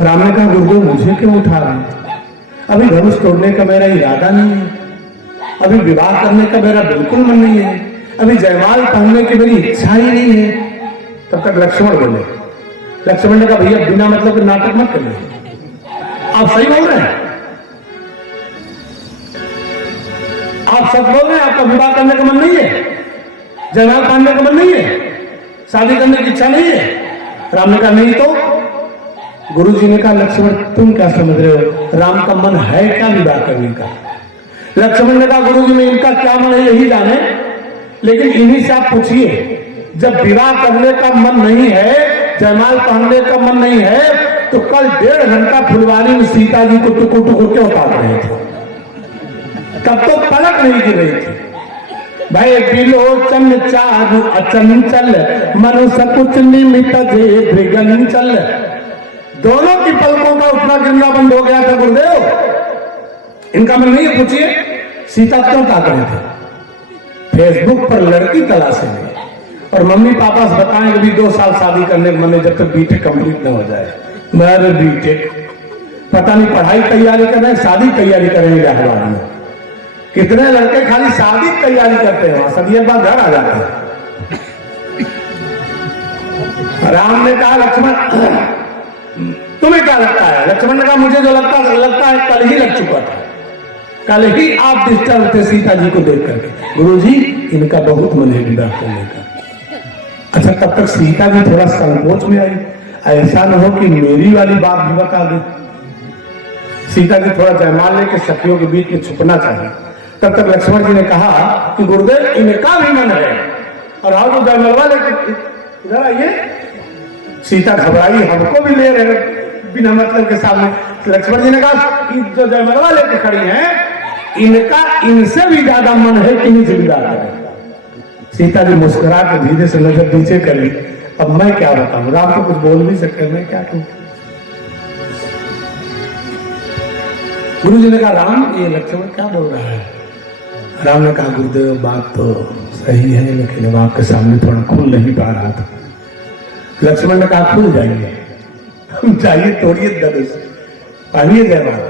राम ने कहा गुरुदेव मुझे क्यों उठा रहे हैं? अभी धनुष तोड़ने का मेरा इरादा नहीं है, अभी विवाह करने का मेरा बिल्कुल मन नहीं है, अभी जयमाल पहनने की मेरी इच्छा ही नहीं है। तब तक लक्ष्मण बोले, लक्ष्मण ने कहा भैया बिना मतलब के नाटक मत करिए, आप सही बोल रहे हैं, आप सब बोल रहे हैं, आपका विवाह करने का मन नहीं है, जयमाल पहनने का मन नहीं है, शादी करने की इच्छा नहीं है। राम ने कहा नहीं तो? गुरु जी ने कहा लक्ष्मण तुम क्या समझ रहे हो, राम का मन है क्या विवाह करने का? लक्ष्मण ने कहा गुरु जी में इनका क्या मन है यही जाने, लेकिन इन्हीं से आप पूछिए, जब विवाह करने का मन नहीं है, जयमाल पहनने का मन नहीं है, तो कल 1.5 घंटा फुलवारी में सीता जी को टुकुर टुकुर क्यों उतार रहे थे? तब तो पलक नहीं गिर रही थी। भाई बिलोचन चारु अचंचल मनु सकुच निमित जे भृगंचल, दोनों की पलकों का उठना गिरना बंद हो गया था गुरुदेव, इनका मन नहीं है? पूछिए सीता क्यों ताक रहे थे? फेसबुक पर लड़की तलाशेंगे और मम्मी पापा से बताएंगे अभी 2 साल शादी करने के मन है जब तक बीटेक कंप्लीट न हो जाए। मेरे बीटेक पता नहीं पढ़ाई तैयारी कर रहे हैं, शादी तैयारी करेंगे इलाहाबाद में। कितने लड़के खाली शादी की तैयारी करते हैं, सदिये बाद घर आ जाते हैं। राम ने कहा लक्ष्मण तुम्हें क्या लगता है? लक्ष्मण ने कहा मुझे जो लगता है कल ही लग चुका था, कल ही आप डिस्टर्ब थे सीता जी को देख करके। गुरु जी इनका बहुत मन है विवाह करने का। अच्छा तब तक सीता जी थोड़ा संकोच में आई, ऐसा न हो कि मेरी वाली बात भी बता दे। सीता जी थोड़ा जयमाल लेके सखियों के बीच में छुपना चाहिए। तब तक लक्ष्मण जी ने कहा कि गुरुदेव इनका भी मन है, और आओ तो जयमलवा लेके इधर आइए। सीता घबराई, हमको भी ले रहे बिना मतलब के सामने। लक्ष्मण जी ने कहा कि जो जयमलवा लेके खड़ी हैं, इनका इनसे भी ज्यादा मन है कि इन्हीं से विदा करें। सीता जी मुस्कुरा के धीरे से नजर नीचे करी। अब मैं क्या बताऊं, राम तो कुछ बोल नहीं सकते, मैं क्या कहूं? गुरु जी ने कहा राम ये लक्ष्मण क्या बोल रहा है? राम ने कहा गुरुदेव बात तो सही है, लेकिन अब आपके सामने थोड़ा खुल नहीं पा रहा था। लक्ष्मण ने कहा खुल जाइए, जाइए तोड़िए धनुष, पहनिए जयमाल।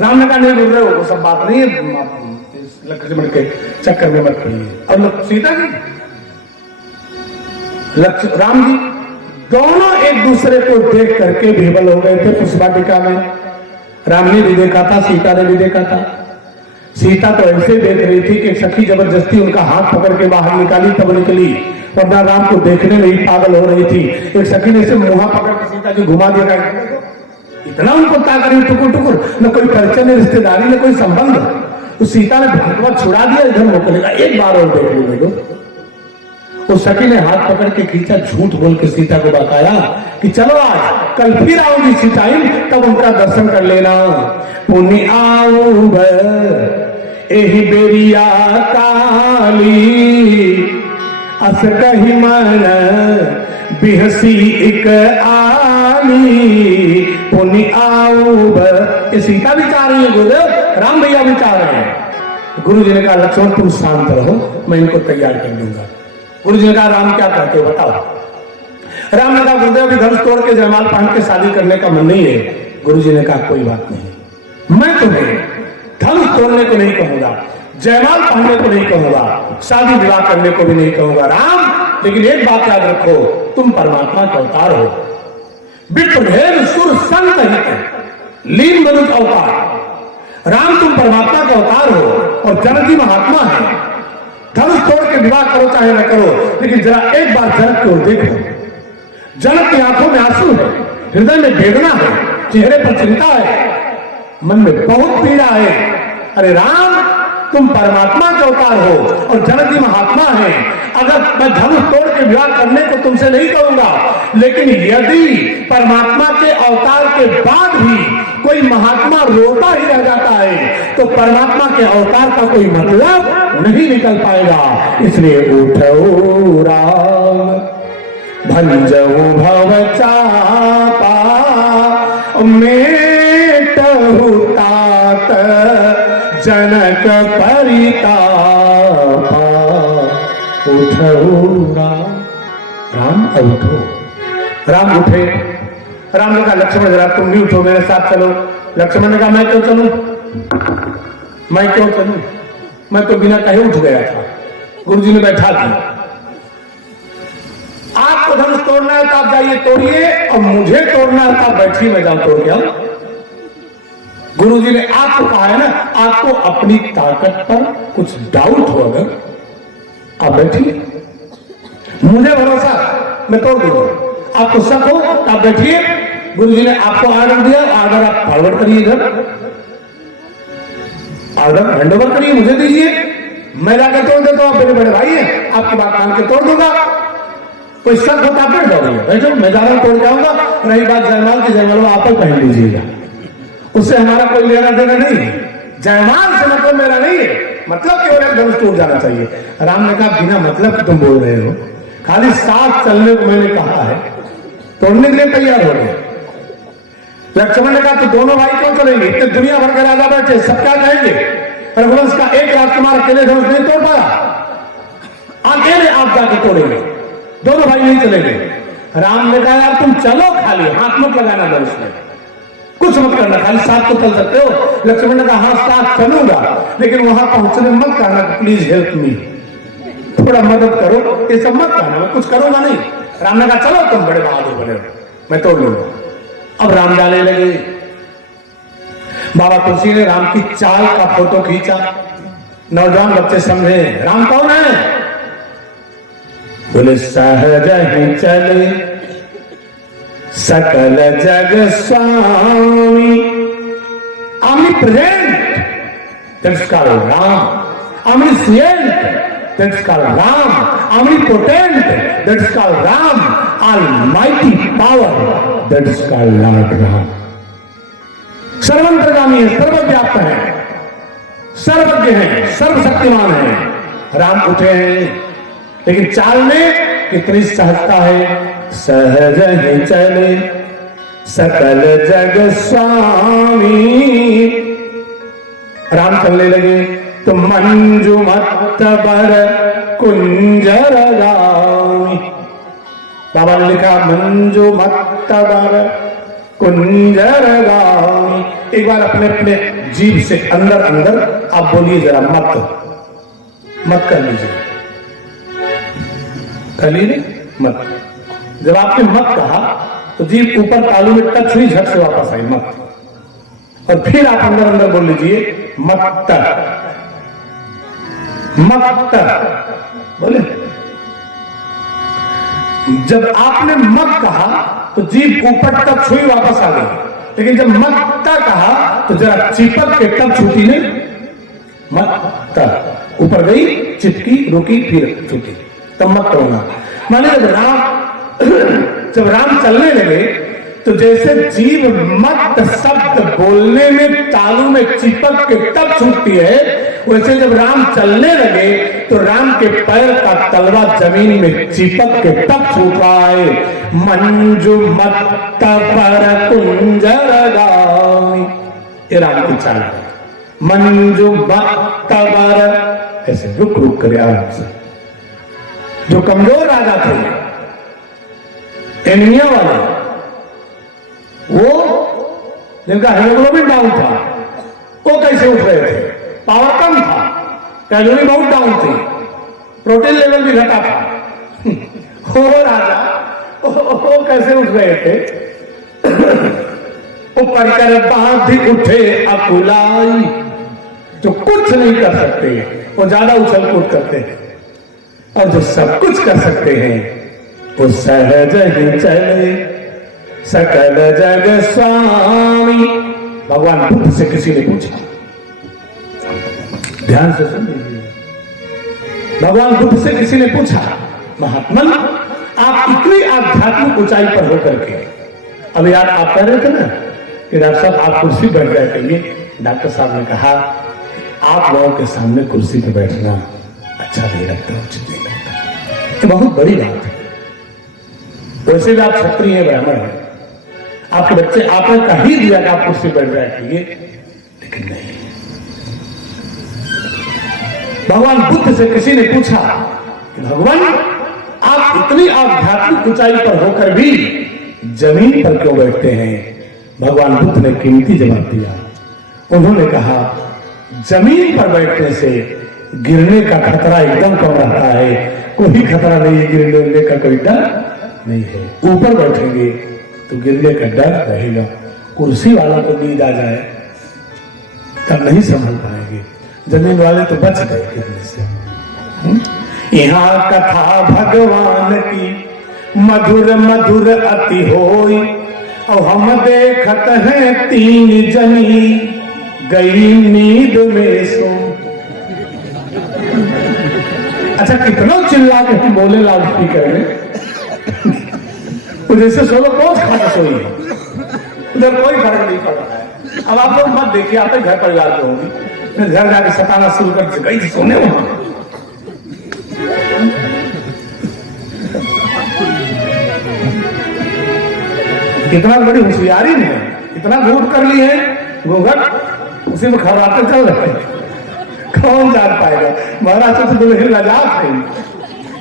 राम ने कहा नहीं गुरुदेव वो सब बात नहीं है, लक्ष्मण के चक्कर में मत पड़िए। और सीता जी राम जी दोनों एक दूसरे को देख करके विह्वल हो गए थे पुष्पाटिका में। राम ने भी देखा था, सीता ने भी देखा था। सीता तो ऐसे देख रही थी कि सखी जबरदस्ती उनका हाथ पकड़ के बाहर निकाली तब निकली, वरना राम को देखने में ही पागल हो रही थी। एक सखी ने से मुंह पकड़ के सीता जी घुमा दिया, इतना उनको ताक रही टुकुर टुकुर, न कोई परिचय न रिश्तेदारी न कोई संबंध। तो सीता ने भगवत छुड़ा दिया, इधर मोकलेगा एक बार और देख लीजिए। उस सखी ने हाथ पकड़ के खींचा, झूठ बोल के सीता को बताया कि चलो आज कल फिर आओगी इसी टाइम, तब उनका दर्शन कर लेना। पुण्य आऊ एही बेरिया काली अस कही मन बिहसी एक आली। पुण्य आऊ सीता भी चाह रही है गुरुदेव, राम भैया भी चाह रहे हैं। गुरु जी ने कहा लक्ष्मण तुम शांत रहो, मैं इनको तैयार कर दूंगा। गुरु जी ने कहा राम क्या कहते हो बताओ। राम ने कहा गुरुदेव अभी धनुष तोड़ के जयमाल पहन के शादी करने का मन नहीं है। गुरु जी ने कहा कोई बात नहीं, मैं तुम्हें धनुष तोड़ने को नहीं कहूंगा, जयमाल पहनने को नहीं कहूंगा, शादी विवाह करने को भी नहीं कहूंगा राम, लेकिन एक बात याद रखो तुम परमात्मा के अवतार हो। विप्रभेद सुर संत हित लीन मनुष्य अवतार। राम तुम परमात्मा का अवतार हो और जनक महात्मा है। धनुष तोड़ के विवाह करो चाहे न करो, लेकिन जरा एक बार जनक की ओर देखो। जनक की आंखों में आंसू है, हृदय में वेदना है, चेहरे पर चिंता है, मन में बहुत पीड़ा है। अरे राम तुम परमात्मा के अवतार हो और जनक जी महात्मा है। अगर मैं धनुष तोड़ के विवाह करने को तुमसे नहीं कहूंगा, लेकिन यदि परमात्मा के अवतार के बाद भी कोई महात्मा रोता ही रह जाता है तो परमात्मा के अवतार का कोई मतलब नहीं निकल पाएगा। इसलिए उठो राम भंजऊ भव चापा मेटहु तात जनक परितापा। उठो राम, राम उठो। राम उठे। राम ने कहा लक्ष्मण जरा तुम भी उठो, मेरे साथ चलो। लक्ष्मण ने कहा मैं क्यों चलूं, मैं क्यों चलूं? मैं तो बिना कहे उठ गया था, गुरुजी ने बैठा दिया। आपको धनुष तोड़ना है तो आप जाइए तोड़िए, और मुझे तोड़ना है तो आप बैठिए, मैं जाऊं तोड़ गया। गुरुजी ने आपको कहा है ना, आपको अपनी ताकत पर कुछ डाउट हो अगर, आप बैठिए, मुझे भरोसा, मैं तोड़ दूंगा। आपको शक हो आप बैठिए, गुरुजी ने आपको आर्डर दिया, आर्डर आप फॉरवर्ड करिए, इधर आर्डर हैंडओवर करिए, मुझे दीजिए, मैं जाकर तोड़ देता हूं। मेरे बड़े भाई हैं, आपकी बात मान के तोड़ दूंगा। कोई शक होता आप बैठ जाओगे, बैठो, मैं जा रहा हूं, तोड़ जाऊंगा। रही बात जयमाल की, जयमाल आप ही पहन लीजिएगा, उससे हमारा कोई लेना देना नहीं है। जयमाल से मतलब मेरा नहीं है, मतलब केवल एक धनुष टूट जाना चाहिए। राम ने कहा बिना मतलब तुम बोल रहे हो, खाली साथ चलने को मैंने कहा है, तोड़ने के लिए तैयार हो गए। लक्ष्मण ने कहा तो दोनों भाई क्यों चलेंगे, इतने दुनिया भर के राजा बैठे, सब क्या कहेंगे? रघुवंश का एक राजकुमार अकेले धनुष नहीं तोड़ पाया, अकेले आप जाके तोड़ेंगे, दोनों भाई नहीं चलेंगे। राम ने कहा यार तुम चलो, खाली हाथ मत लगाना धनुष में, कुछ मत करना, खाली साथ तो चल सकते हो। लक्ष्मण ने कहा हाँ साथ चलूंगा, लेकिन वहां पहुंचने मत कहना प्लीज हेल्प मी, थोड़ा मदद करो, ये सब मत कहना, मैं कुछ करूंगा नहीं। राम ने कहा चलो तुम बड़े बहादुर बने, मैं तोड़ लूंगा। अब राम जाने लगे। बाबा तुलसी ने राम की चाल का फोटो खींचा, नौजवान बच्चे समझे राम कौन है। बोले सहज ही चले सकल जग स्वामी, omnipresent, that's called Ram, omniscient, that's called Ram, omnipotent, that's called Ram, almighty power, that's called Lord Ram। सर्वंतर्गामी है, सर्वव्याप्त है, सर्वज्ञ है, सर्वशक्तिमान है। राम उठे हैं, लेकिन चाल में कितनी सहजता है। सहज ही चले सकल जग स्वामी, राम चलने लगे तो मंजू मत बर कुंजर गामी। बाबा ने लिखा मंजू मत बर कुंजर गामी। एक बार अपने अपने जीभ से अंदर अंदर आप बोलिए जरा, मत कर लीजिए, कर लीजिए मत। जब आपने मत कहा तो जीभ ऊपर तालू में टच हुई, झट से वापस आई मत, और फिर आप अंदर अंदर बोल लीजिए मत बोले। जब आपने मत कहा तो जीभ ऊपर टच हुई, वापस आ गई, लेकिन जब मत कहा तो जरा चिपक के तब छूटी नहीं, मत ऊपर गई, चिपकी, रुकी, फिर छूटी, तब मत होना। माने जब राम चलने लगे तो जैसे जीभ मत शब्द बोलने में तालू में चिपक के तब छूटती है, वैसे जब राम चलने लगे तो राम के पैर का तलवा जमीन में चिपक के तब छूट रहा है। मंजू मत पर कुंजर गामी, ये राम की चाल है। मंजू मत पर, ऐसे रुक रुक करे आराम से। जो कमजोर राजा थे, एनीमिया वाले, वो जिनका हेमोग्लोबिन डाउन था, वो कैसे उठ रहे थे? पावर कम था, कैलोरी बहुत डाउन थी, प्रोटीन लेवल भी घटा था। वो राजा वो कैसे उठ रहे थे? ऊपर कर बांध उठे अकुलाई, जो कुछ नहीं कर सकते वो ज्यादा उछल कूद करते हैं, और जो सब कुछ कर सकते हैं वो सहज ही चले सकल जग स्वामी। भगवान बुद्ध से किसी ने पूछा, ध्यान से सुन लीजिए, भगवान बुद्ध से किसी ने पूछा, महात्मन आप इतनी आध्यात्मिक ऊंचाई पर होकर के, अभी आप कह रहे थे ना कि डॉक्टर साहब आप कुर्सी बैठ गए कहिए, डॉक्टर साहब ने कहा आप लोगों के सामने कुर्सी पर बैठना अच्छा नहीं लगता, उचित नहीं लगता, ये बहुत बड़ी बात है। वैसे भी आप क्षत्रिय ब्राह्मण हैं, आपके बच्चे आपने कह ही दिया कि आप कुर्सी बैठ बैठिए, लेकिन नहीं। भगवान बुद्ध से किसी ने पूछा कि भगवान आप इतनी आध्यात्मिक ऊंचाई पर होकर भी जमीन पर क्यों बैठते हैं? भगवान बुद्ध ने कीमती जवाब दिया, उन्होंने कहा जमीन पर बैठने से गिरने का खतरा एकदम कम रहता है, कोई खतरा नहीं है, गिरने का कोई डर नहीं है। ऊपर बैठेंगे तो गिरने का डर रहेगा। कुर्सी वाला को नींद आ जाए तब नहीं संभल पाएंगे, जमीन वाले तो बच गए गिरने से। यहाँ कथा भगवान की मधुर मधुर अति होई, और हम देखत हैं तीन जनी गई नींद में सो। अच्छा कितना चिल्ला के हम बोले लाउड स्पीकर में, जैसे सोलो कौन खाना सोई है, उधर कोई फर्क नहीं पड़ रहा है। अब आप लोग मत देखिए, आप घर परिवार के होंगे, फिर घर जाके सताना शुरू कर गई थी सोने वहां। कितना बड़ी होशियारी में इतना घूट कर ली है, घूंघट उसी में खर्राते चल रहे हैं, कौन जान पाएगा। महाराज तो दुल्हन लजात थे,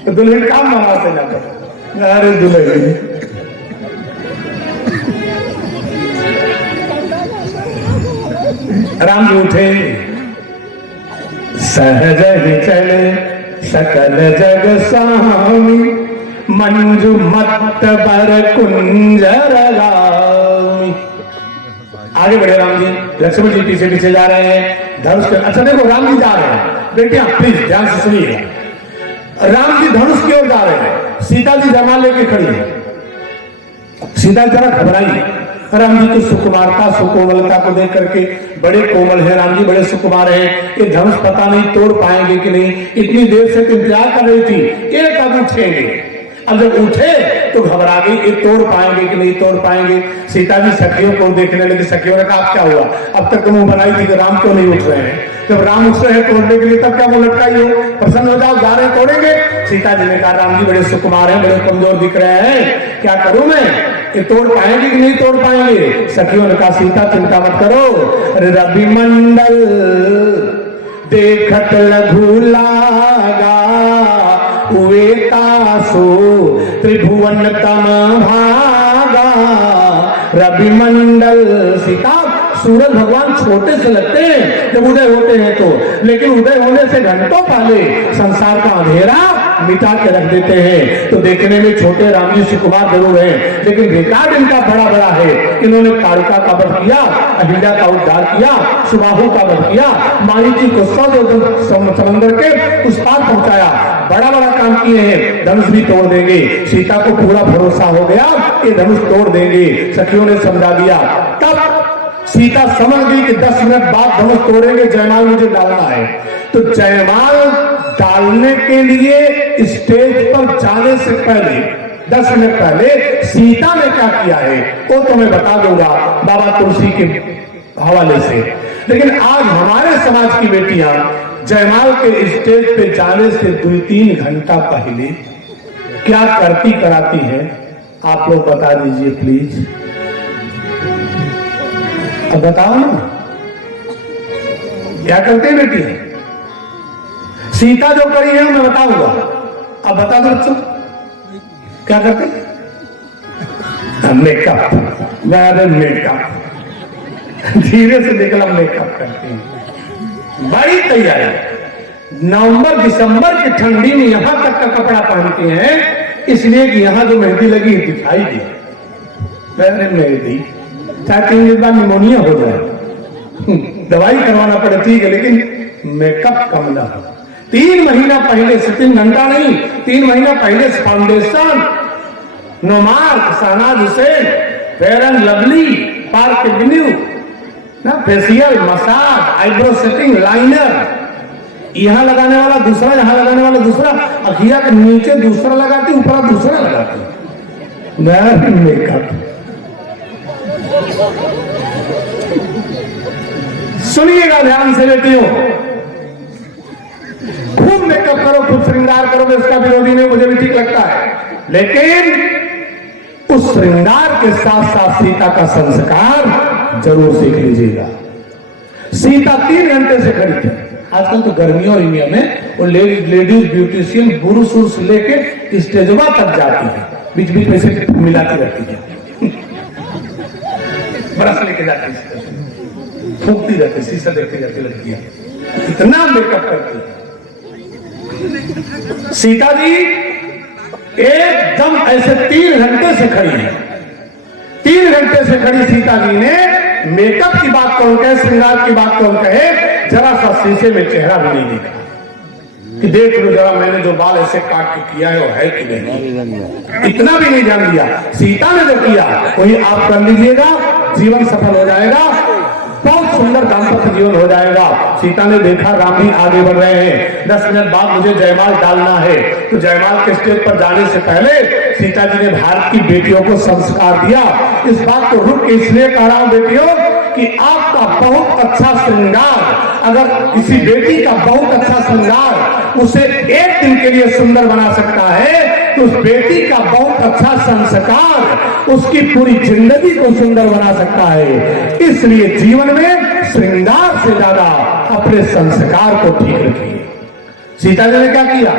तो दुल्हन काम मनाते जाते, अरे दुल्हन राम जी उठे, सहज ही चले सकल जग स्वामी, मंजू मत बर कुंजर गामी। आगे बढ़े राम जी, लक्ष्मण जी पीछे पीछे जा रहे हैं धनुष के। अच्छा देखो राम जी जा रहे हैं, बेटियां प्लीज ध्यान से सुनिएगा। राम जी धनुष की ओर जा रहे हैं, सीता जी जमा लेके खड़ी है। सीता जरा घबराई, राम जी की सुकुमारता सुकोमलता को देख करके, बड़े कोमल है राम जी, बड़े सुकुमार है, ये धनुष पता नहीं तोड़ पाएंगे कि नहीं, इतनी देर से तो इंतजार कर रही थी, एक कदम उठेंगे। अब जब उठे तो घबरा गई, ये तोड़ पाएंगे कि नहीं तोड़ पाएंगे। सीता जी सखियों को देखने लगी, सखियों ने कहा क्या हुआ, अब तक तो मुंह बनाई थी कि राम क्यों नहीं उठ रहे हैं, जब राम उठ रहे हैं तोड़ने के लिए तब क्या मुंह लटकाई हो, प्रसन्न हो जाओ, जा रहे तोड़ेंगे। सीता जी ने कहा राम जी बड़े सुकुमार हैं, बड़े कमजोर दिख रहे हैं, क्या करूं मैं, ये तोड़ पाएंगे कि नहीं तोड़ पाएंगे। सखियों ने कहा सीता चिंता मत करो, रवि मंडल देखत लघु लागा, वेतासो त्रिभुवन तम भागा। रवि मंडल, सीता सूरज भगवान छोटे से लगते हैं जब उदय होते हैं तो, लेकिन उदय होने से घंटों पहले संसार का अंधेरा मिटा के रख देते हैं। तो देखने में छोटे राम जी सुकुमार जरूर हैं, लेकिन रिकॉर्ड इनका बड़ा बड़ा है। इन्होंने तारका का वध किया, अहिल्या का उद्धार किया, सुबाहु का वध किया, मारीची को 100 समंदर के उस पार पहुंचाया, बड़ा बड़ा काम किए हैं। धनुष भी तोड़ देंगे, सीता को पूरा भरोसा हो गया ये धनुष तोड़ देंगे, सखियों ने समझा दिया। तब सीता समझ गई कि 10 मिनट बाद धनुष तोड़ेंगे, जयमाल मुझे डालना है। तो जयमाल डालने के लिए स्टेज पर जाने से पहले 10 मिनट पहले सीता ने क्या किया है वो तो मैं बता दूंगा बाबा तुलसी के हवाले से। लेकिन आज हमारे समाज की बेटियां जयमाल के स्टेज पे जाने से 2-3 घंटा पहले क्या करती कराती है, आप लोग बता दीजिए प्लीज। अब बताओ ना क्या करते हैं बेटी, सीता जो करी है मैं बताऊंगा, अब बता दो बच्चों क्या करते हैं। मेकअप, मेकअप धीरे से निकला, मेकअप करते हैं, बड़ी तैयारी। नवंबर दिसंबर की ठंडी में यहां तक का कपड़ा पहनते हैं, इसलिए कि यहां जो मेहंदी लगी दिखाई दी। मेहंदी चाहे 3 दिन बाद निमोनिया हो जाए, दवाई करवाना पड़े ठीक है, लेकिन मेकअप कम ना हो। 3 महीना पहले से, 3 घंटा नहीं, 3 महीना पहले से foundation, Nomarks, Shahnaz Husain, Fair and Lovely, Park Avenue ना, facial, massage, eyebrow setting, liner, यहां लगाने वाला दूसरा, यहां लगाने वाला दूसरा, अखिया के नीचे दूसरा लगाती, ऊपर दूसरा लगाती, मेकअप। सुनिएगा ध्यान से बेटियों, खूब मेकअप करो, खूब श्रृंगार करो, इसका विरोधी नहीं, मुझे भी ठीक लगता है, लेकिन उस श्रृंगार के साथ साथ सीता का संस्कार जरूर सीख लीजिएगा। सीता 3 घंटे से खड़ी थी। आजकल तो गर्मियों इंडिया में वो लेडीज ब्यूटिशियन गुरु सुर से लेके स्टेजवा तक जाती है, बीच बीच में से मिलाती रहती है, बरस लेके जाती है। फूकती रहती, शीशा देखती रहती लड़कियां, इतना मेकअप करती। सीता जी एकदम ऐसे 3 घंटे से खड़ी है, 3 घंटे से खड़ी सीता जी ने मेकअप की बात कौन कहे, श्रृंगार की बात कौन कहे, जरा सा शीशे में चेहरा भी नहीं देखा कि देख लो जरा मैंने जो बाल ऐसे काट के किया है वो है कि नहीं, इतना भी नहीं जान दिया। सीता ने जो किया वही आप कर लीजिएगा, जीवन सफल हो जाएगा, बहुत सुंदर दाम्पत्य जीवन हो जाएगा। सीता ने देखा राम जी आगे बढ़ रहे हैं, 10 मिनट बाद मुझे जयमाल डालना है, तो जयमाल के स्टेज पर जाने से पहले सीता जी ने भारत की बेटियों को संस्कार दिया। इस बात को रुक के इसलिए कह रहा हूं बेटियों कि आपका बहुत अच्छा श्रृंगार, अगर किसी बेटी का बहुत अच्छा श्रृंगार उसे एक दिन के लिए सुंदर बना सकता है, तो उस बेटी का बहुत अच्छा संस्कार उसकी पूरी जिंदगी को सुंदर बना सकता है। इसलिए जीवन में श्रृंगार से ज्यादा अपने संस्कार को ठीक रखिए। सीता जी ने क्या किया,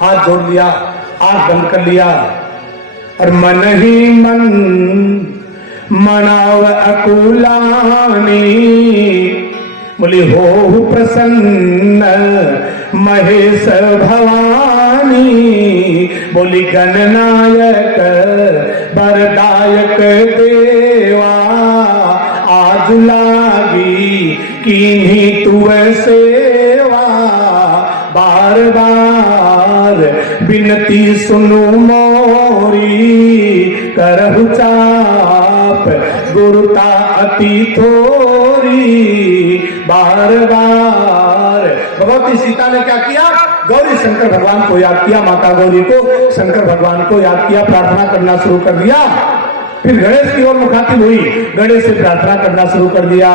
हाथ जोड़ लिया, आंख बंद कर लिया और मन ही मन मनाव अकुलानी, बोली हो प्रसन्न महेश भवानी, बोली गणनायक वरदायक देवा, आज लागी कीन्ही तुअ सेवा, बार बार बिनती सुनु मोरी, करहु चाप गुरुता अति थोरी, बार बार। भगवती सीता ने क्या किया, गौरी शंकर भगवान को याद किया, माता गौरी को, शंकर भगवान को याद किया, प्रार्थना करना शुरू कर दिया। फिर गणेश की ओर मुखातिब हुई, गणेश से प्रार्थना करना शुरू कर दिया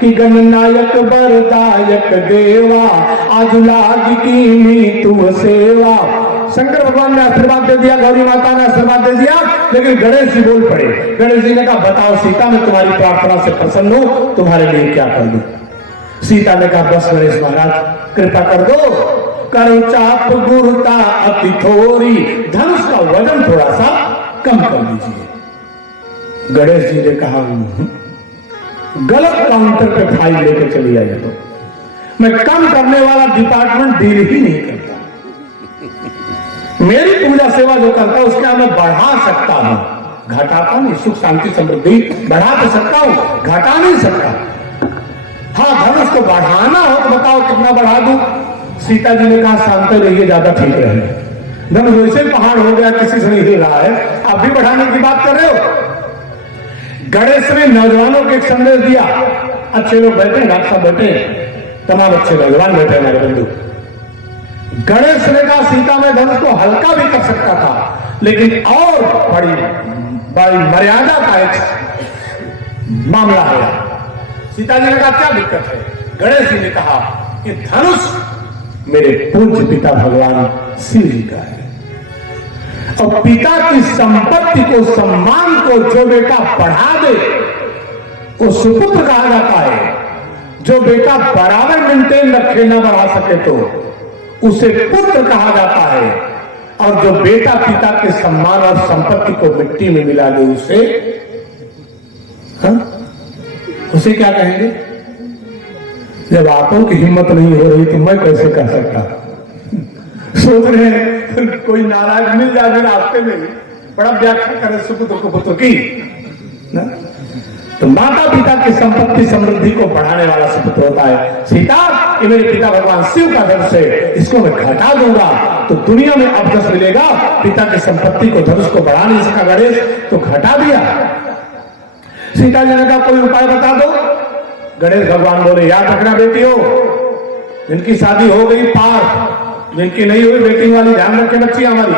कि गणनायक वरदायक देवा, आज लागी कीन्ही तुअ सेवा। शंकर भगवान ने आशीर्वाद दे दिया, गौरी माता ने आशीर्वाद दे दिया, लेकिन गणेश जी बोल पड़े। गणेश जी ने कहा बताओ सीता, मैं तुम्हारी प्रार्थना से प्रसन्न हूं, तुम्हारे लिए क्या कर दूं। सीता ने कहा बस गणेश महाराज कृपा कर दो, करो चाप गुरुता अति थोरी, धनुष का वजन थोड़ा सा कम कर दीजिए। गणेश जी ने कहा गलत काउंटर पे फाइल लेके चली आई, तो मैं कम करने वाला डिपार्टमेंट डील ही नहीं करता, मेरी पूजा सेवा जो करता है उसके मैं बढ़ा सकता हूं, घटाता नहीं। सुख शांति समृद्धि बढ़ा तो सकता हूं, घटा नहीं सकता। हाँ धनुष को बढ़ाना हो तो बताओ कितना बढ़ा दूं। सीता जी ने कहा शांत रहिए, ज्यादा ठीक रहे। धनुष वैसे पहाड़ हो गया, किसी से नहीं हिल रहा है, आप भी बढ़ाने की बात कर रहे हो। गणेश ने नौजवानों को एक संदेश दिया, अच्छे लोग बैठे, डॉक्टर साहब बैठे, तमाम अच्छे नौजवान बैठे हमारे बंधु। गणेश ने कहा सीता में धनुष को हल्का भी कर सकता था, लेकिन और बड़ी मर्यादा का एक मामला है। सीता जी ने कहा क्या दिक्कत है। गणेश जी ने कहा कि धनुष मेरे पूज्य पिता भगवान शिव जी का है, और पिता की संपत्ति को, सम्मान को जो बेटा बढ़ा दे वो सुपुत्र कहा जाता है। जो बेटा बराबर मेंटेन रखे न बढ़ा सके तो उसे पुत्र कहा जाता है, और जो बेटा पिता के सम्मान और संपत्ति को मिट्टी में मिला दे उसे क्या कहेंगे। जब आपों की हिम्मत नहीं हो रही तो मैं कैसे कह सकता। सोच रहे हैं कोई नाराज मिल जाए रास्ते में, बड़ा व्याख्या करे सुपुत्र को पुत्र की ना? तो माता पिता की संपत्ति समृद्धि को बढ़ाने वाला सुपुत्र होता है। सीता ये मेरे पिता भगवान शिव का धनुष है, इसको मैं घटा दूंगा तो दुनिया में अवजस मिलेगा। पिता की संपत्ति को, धनुष को बढ़ा नहीं सका गणेश, तो घटा दिया। सीता जी ने कहा कोई उपाय बता दो। गणेश भगवान बोले याद रखना बेटियों, जिनकी शादी हो गई पार, जिनकी नहीं हुई वेटिंग वाली ध्यान रखे बच्ची हमारी।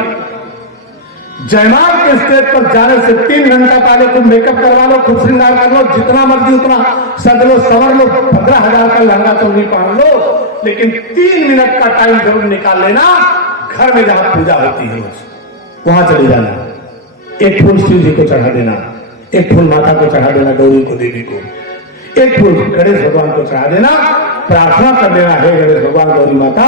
जयमाल के स्टेज पर जाने से 3 घंटा पहले तुम मेकअप करवा लो, खुद श्रृंगार कर लो, जितना मर्जी उतना सज लो, संवर लो, 15,000 का लहंगा चौनी पहन लो, लेकिन 3 मिनट का टाइम जरूर निकाल लेना। घर में जहां पूजा होती है वहां चले जाना, एक फूल शिव जी को चढ़ा देना, एक फूल माता को चढ़ा देना, गौरी को, देवी को, एक फूल गणेश भगवान को चढ़ा देना, प्रार्थना कर देना हे गणेश भगवान, गौरी माता,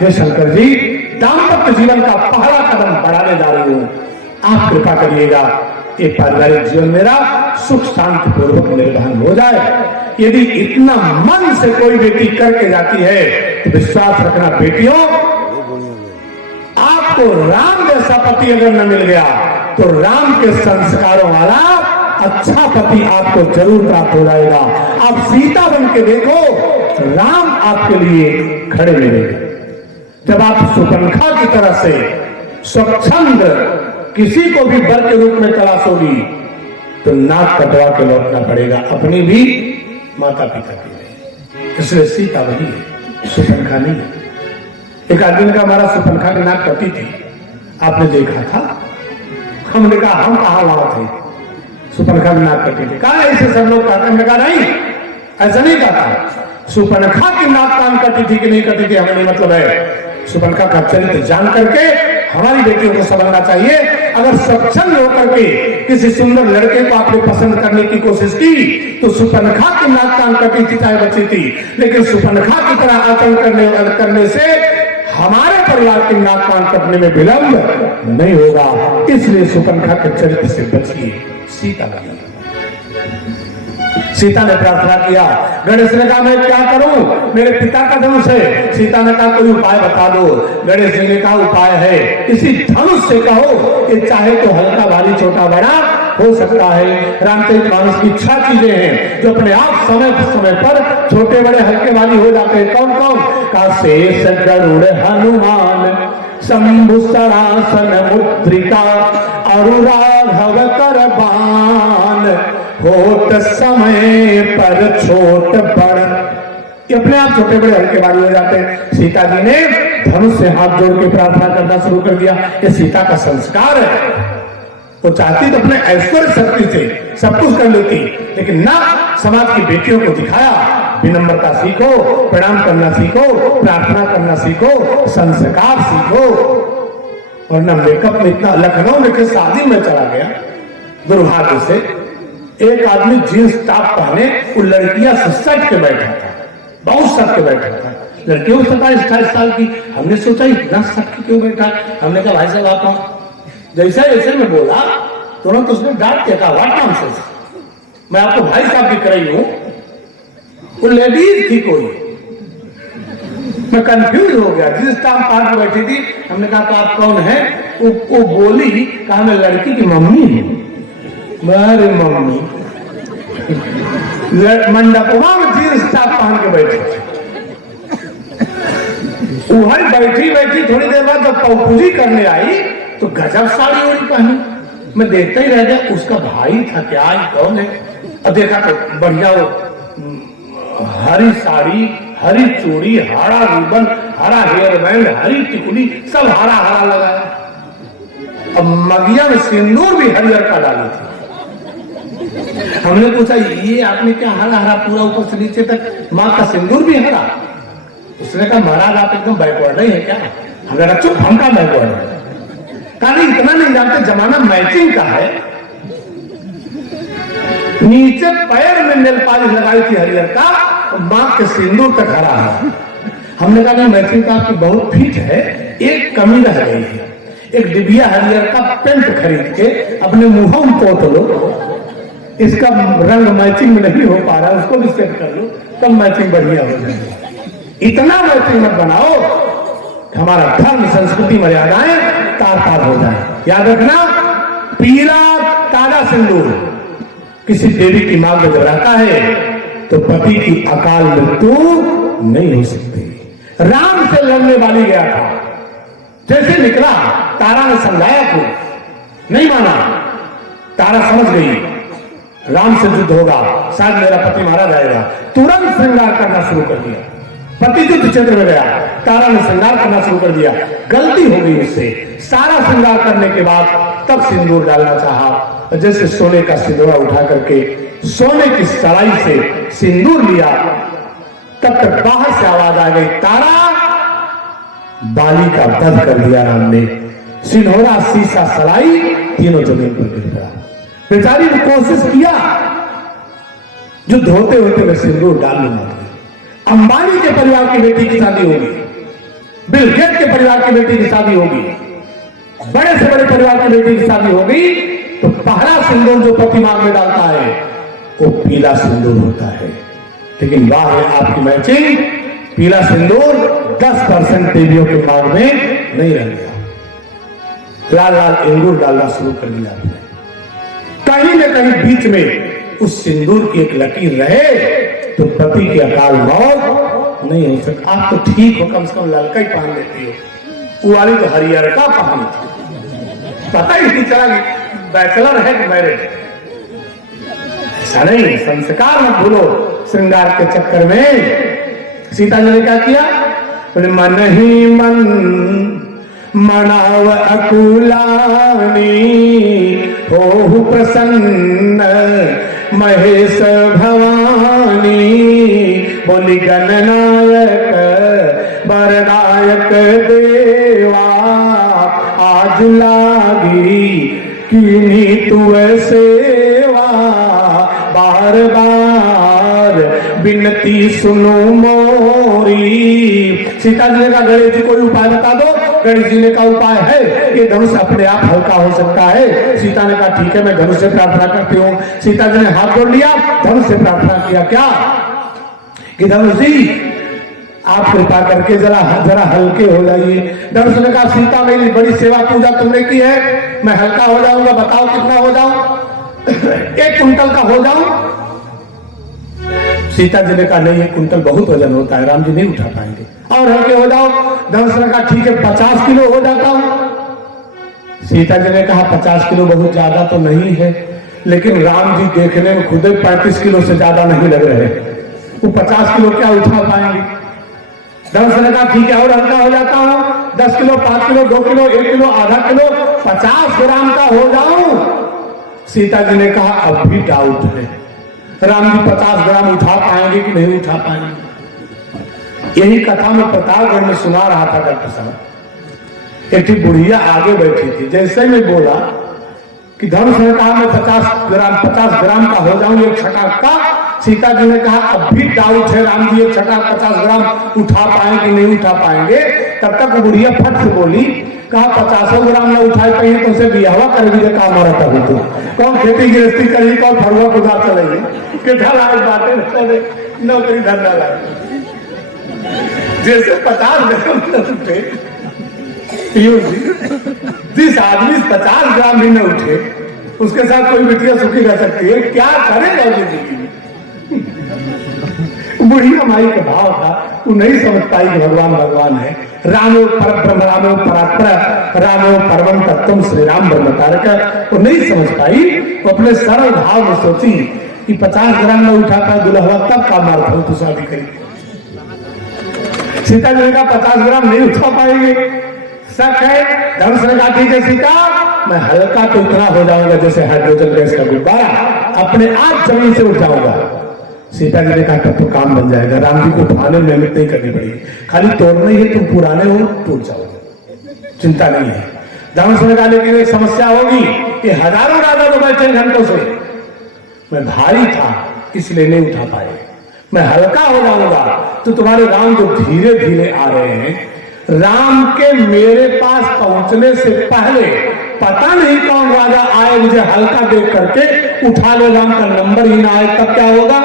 हे शंकर जी, दाम्पत्य जीवन का पहला कदम बढ़ाने जा रही हूं, आप कृपा करिएगा, ये पारिवारिक जीवन मेरा सुख शांति पूर्वक निर्वहन हो जाए। यदि इतना मन से कोई बेटी करके जाती है तो विश्वास रखना बेटियों, आपको राम जैसा पति अगर न मिल गया तो राम के संस्कारों वाला अच्छा पति आपको जरूर प्राप्त हो जाएगा। आप सीता बन के देखो, राम आपके लिए खड़े मिलेंगे। जब आप सुपंखा की तरह से स्वच्छंद किसी को भी वर के रूप में तलाशोगी तो नाक कटवा के लौटना पड़ेगा, अपनी भी माता पिता की नहीं। इसलिए सीता वही है, सुपंखा नहीं है। एक आदमी का हमारा सुपंखा की नाक कटी थी, आपने देखा था? हमने कहा हम कहा वहां थे, सुपंखा की नाक कटी थी। कहा ऐसे सब लोग कहते, हमने कहा नहीं, ऐसा नहीं कहता। सुपंखा की नाक कान कटी थी कि नहीं कटी थी हमें नहीं मतलब है। सुपंखा का चरित्र जान करके हमारी बेटियों को समझना चाहिए। अगर स्वच्छंद होकर के किसी सुंदर लड़के को आपने पसंद करने की कोशिश की तो सुपंखा की नाक कान कटी थी चाहे बची थी, लेकिन सुपंखा की तरह आचरण करने से हमारे परिवार की नाक कान कटने में विलंब नहीं होगा। इसलिए सुपंखा के चरित्र से बचिए। सीता का सीता ने प्रार्थना किया। गणेश ने कहा मैं क्या करूं, मेरे पिता का धनुष है। सीता ने कहा कोई उपाय बता दो। गणेश जी ने कहा उपाय है, इसी धनुष से कहो कि चाहे तो हल्का भारी छोटा बड़ा हो सकता है। रामचरित मानस की 6 चीजें हैं जो अपने आप समय समय पर छोटे बड़े हल्के भारी हो जाते हैं। कौन कौन? का शेष गरुड़ हनुमान, शंभु सरासन मुद्रिका, अरुराघव कर बाण, होत समय पर छोट बड़। ये अपने आप छोटे बड़े हल्के भारी हो जाते हैं। सीता जी ने धनुष से हाथ जोड़ के प्रार्थना करना शुरू कर दिया। ये सीता का संस्कार है। वो चाहती तो अपने ऐश्वर्य शक्ति से सब कुछ कर लेती, लेकिन ना, समाज की बेटियों को दिखाया विनम्रता सीखो, प्रणाम करना सीखो, प्रार्थना करना सीखो, संस्कार सीखो। वरना मेकअप में इतना, लखनऊ में के शादी में चला गया दुर्भाग्य से, एक आदमी जींस टॉप पहने, वो लड़कियां सट के बैठा था, बहुत सट के बैठा था। लड़कियों 27-28 साल की। हमने सोचा इतना सट के क्यों बैठा। हमने कहा भाई साहब आप जैसा जैसे मैं बोला तुरंत उसने डांट दिया, कहा व्हाट नॉनसेंस, मैं आपको भाई साहब दिख रही हूं। वो लेडीज थी कोई, मैं कंफ्यूज हो गया। जिस टाइम पार्क बैठी थी, हमने कहा आप कौन है? वो बोली, कहा मैं लड़की की मम्मी हूं। मेरी मम्मी मंडपवा में जींस टॉप पहन के बैठी। वही बैठी बैठी थोड़ी देर बाद जब पौपूजी करने आई तो गजब साड़ी ओढ़ी पहनी। मैं देखता ही रह गया, उसका भाई था क्या, कौन है? अब देखा तो बढ़िया हरी साड़ी, हरी चूड़ी, हरा रिबन, हरा हेयर बैंड, हरी टिकुली, सब हरा हरा लगा। अब मगिया में सिंदूर भी हरियर का डाली थी। हमने पूछा ये आपने क्या हरा हरा पूरा ऊपर से नीचे तक, माँ का सिंदूर भी हरा? उसने कहा महाराज आप एकदम बैकवर्ड नहीं है क्या? हमने कहा चुप, हम कहा बैकवर्ड है। कहा इतना नहीं जानते, जमाना मैचिंग का है। नीचे पैर में नेल पॉलिश लगाई थी हरियर का, माँ के सिंदूर तक हरा है। हमने कहा मैचिंग का आपकी बहुत फिट है, एक कमी रह गई है। एक डिबिया हरियर का पेंट खरीद के अपने मुंहों में पोत लो, इसका रंग मैचिंग में नहीं हो पा रहा, उसको भी सेट कर लो, तब मैचिंग बढ़िया हो जाएगी। इतना मैचिंग मत बनाओ, हमारा धर्म संस्कृति मर्यादाएं तार तार हो जाए। याद रखना, पीला ताजा सिंदूर किसी देवी की मांग में जब रहता है तो पति की अकाल मृत्यु नहीं हो सकती। राम से लड़ने वाली गया था, जैसे निकला तारा ने समझाया को नहीं माना। तारा समझ गई राम से युद्ध होगा, शायद मेरा पति मारा जाएगा। तुरंत श्रृंगार करना शुरू कर दिया। पति युद्ध क्षेत्र में गया, तारा ने श्रृंगार करना शुरू कर दिया। गलती हो गई उससे, सारा श्रृंगार करने के बाद तब सिंदूर डालना चाहा। जैसे सोने का सिंदूरा उठा करके सोने की सलाई से सिंदूर लिया, तब तक बाहर से आवाज आ गई, तारा बाली का वध कर दिया राम ने। सिंदूरा, शीशा, सलाई तीनों जमीन पर गिर गया। बेचारी ने कोशिश किया, युद्ध होते होते मैं सिंदूर डाल लूंगा। अंबानी के परिवार की बेटी की शादी होगी, बिल गेट के परिवार की बेटी की शादी होगी, बड़े से बड़े परिवार की बेटी की शादी होगी, तो पहला सिंदूर जो पति मांग में डालता है वो पीला सिंदूर होता है। लेकिन वाह है आपकी मैचिंग, पीला सिंदूर 10% देवियों के मांग में नहीं रह गया, लाल लाल अंगूर डालना शुरू कर दिया आपने। कहीं न कहीं बीच में उस सिंदूर की एक लकीर रहे तो पति की अकाल मौत नहीं हो सकता। आप तो ठीक हो, कम से कम ललका ही पहन लेती हो, वो वाली तो हरियर का पहनी थी, पता ही नहीं चला बैचलर है कि मैरिड। ऐसा नहीं, संस्कार मत भूलो श्रृंगार के चक्कर में। सीता जी ने क्या किया, मन ही मन मनाव अकुलानी हो प्रसन्न महेश भवानी, बोली गणनायक वरदायक देवा आज लागी कीनी तुए सेवा, बार बार बिनती सुनो मोरी। सीता जी ने कहा गणेश जी कोई उपाय बता दो। गणेश जी ने कहा उपाय है कि धनुष अपने आप हल्का हो सकता है। सीता ने कहा ठीक है, मैं धनुष से प्रार्थना करती हूँ। सीता जी ने हाथ जोड़ लिया, धनुष से प्रार्थना किया क्या कि धनुष जी आप कृपा करके जरा हल्के हो जाइए। धनुष ने कहा सीता मेरी बड़ी सेवा पूजा तुमने की है, मैं हल्का हो जाऊंगा, बताओ कितना हो जाऊं? 1 कुंटल का हो जाऊं? सीता जी ने कहा नहीं, 1 कुंटल बहुत वजन होता है, राम जी नहीं उठा पाएंगे, और हल्के हो जाओ। धनुष ने कहा ठीक है 50 किलो हो जाता हूं। सीता जी ने कहा 50 किलो बहुत ज्यादा तो नहीं है, लेकिन राम जी देखने में खुद 35 किलो से ज्यादा नहीं लग रहे, वो 50 किलो क्या उठा पाएंगे? धनुष ने कहा ठीक है और हल्का हो जाता हूं, 10 किलो 5 किलो 2 किलो 1 किलो आधा किलो 50 ग्राम का हो जाऊं। सीता जी ने कहा अब भी डाउट है, राम जी 50 ग्राम उठा पाएंगे कि नहीं उठा पाएंगे? यही कथा में प्रतापगढ़ में सुना रहा था डॉक्टर साहब। एक बुढ़िया आगे बैठी थी, जैसे मैं बोला कि धनुष ने कहा मैं 50 ग्राम का हो जाऊं एक छटाक का। सीता जी ने कहा अब भी डाउट है, राम जी एक छटाक 50 ग्राम उठा पाएंगे कि नहीं उठा पाएंगे। तब तक बुढ़िया फट से बोली, कहा 50 ग्राम ना उठाए पाएंगे तो उसे बिहावा कर भी दे काम हमारा कर दो, कौन खेती गृहस्थी करेगी, कौन फरुआ गुजार चलेगी, कितना लाख बातें नौकरी धंधा लाए। जैसे 50 ग्राम उठे, जिस आदमी 50 ग्राम भी न उठे उसके साथ कोई बिटिया सुखी रह सकती है, क्या करेगा जिंदगी में? बुढ़िया माई का भाव था, वो नहीं समझ पाई कि भगवान भगवान है। रामो परब्रह्म रामो परात्पर रामो परमं तत्वम श्री राम ब्रह्म तारक, वो नहीं समझ पाई। वो अपने सरल भाव में सोची कि 50 ग्राम में उठाता दुल्हा तब का मार फल तो शादी करी। सीता जी ने कहा 50 ग्राम नहीं उठा पाएंगे, शक है। धनुष ने कहा ठीक है सीता, मैं हल्का तो इतना हो जाऊंगा जैसे हाइड्रोजन गैस का गुब्बारा, अपने आप जमीन से उठ जाऊंगा। सीता जी ने कहा तब तो काम बन जाएगा, राम जी को उठाने में मेहनत नहीं करनी पड़ेगी, खाली तोड़ना ही है, तुम पुराने हो टूट जाओगे, चिंता नहीं है। धनुष ने कहा लेकिन एक समस्या होगी कि हजारों राजा तो बैठे घंटों से, मैं भारी था इसलिए नहीं उठा पाए, मैं हल्का हो जाऊंगा तो तुम्हारे राम जो धीरे धीरे आ रहे हैं, राम के मेरे पास पहुंचने से पहले पता नहीं कौन राजा आए मुझे हल्का देख करके उठा ले, राम का नंबर ही ना आए, तब क्या होगा?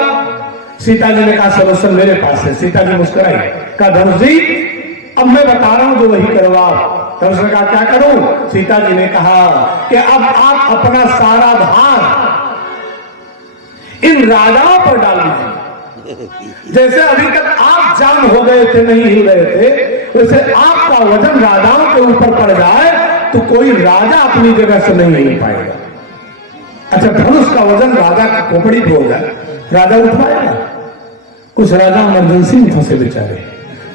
सीता जी ने कहा सलूशन मेरे पास है। सीता जी मुस्कुराई, कहा धनुष जी अब मैं बता रहा हूं जो वही करो आप। धनुष ने कहा क्या करूं? सीता जी ने कहा कि अब आप अपना सारा भार इन राजाओं पर डाल दीजिए। जैसे अभी तक आप जाम हो गए थे, नहीं हिल रहे थे, वैसे आपका वजन राजाओं के ऊपर पड़ जाए तो कोई राजा अपनी जगह से नहीं हिल पाएगा। अच्छा, धनुष का वजन राजा की खोपड़ी पे हो जाए, राजा उठ पाएगा? कुछ राजा इमरजेंसी में फंसे बेचारे,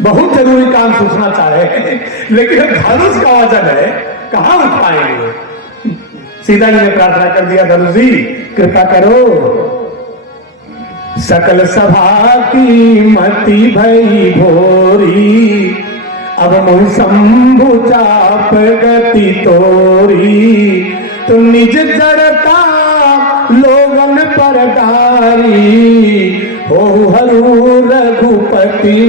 बहुत जरूरी काम सोचना चाहे, लेकिन धनुष का वजन है, कहां उठ पाएंगे? सीता जी ने प्रार्थना कर दिया, धनुष जी कृपा करो, सकल सभा की मति भई भोरी, अब मुँह शंभु चाप गति तोरी, तो निज जड़ता लोगन पर डारी, हो हरू रघुपति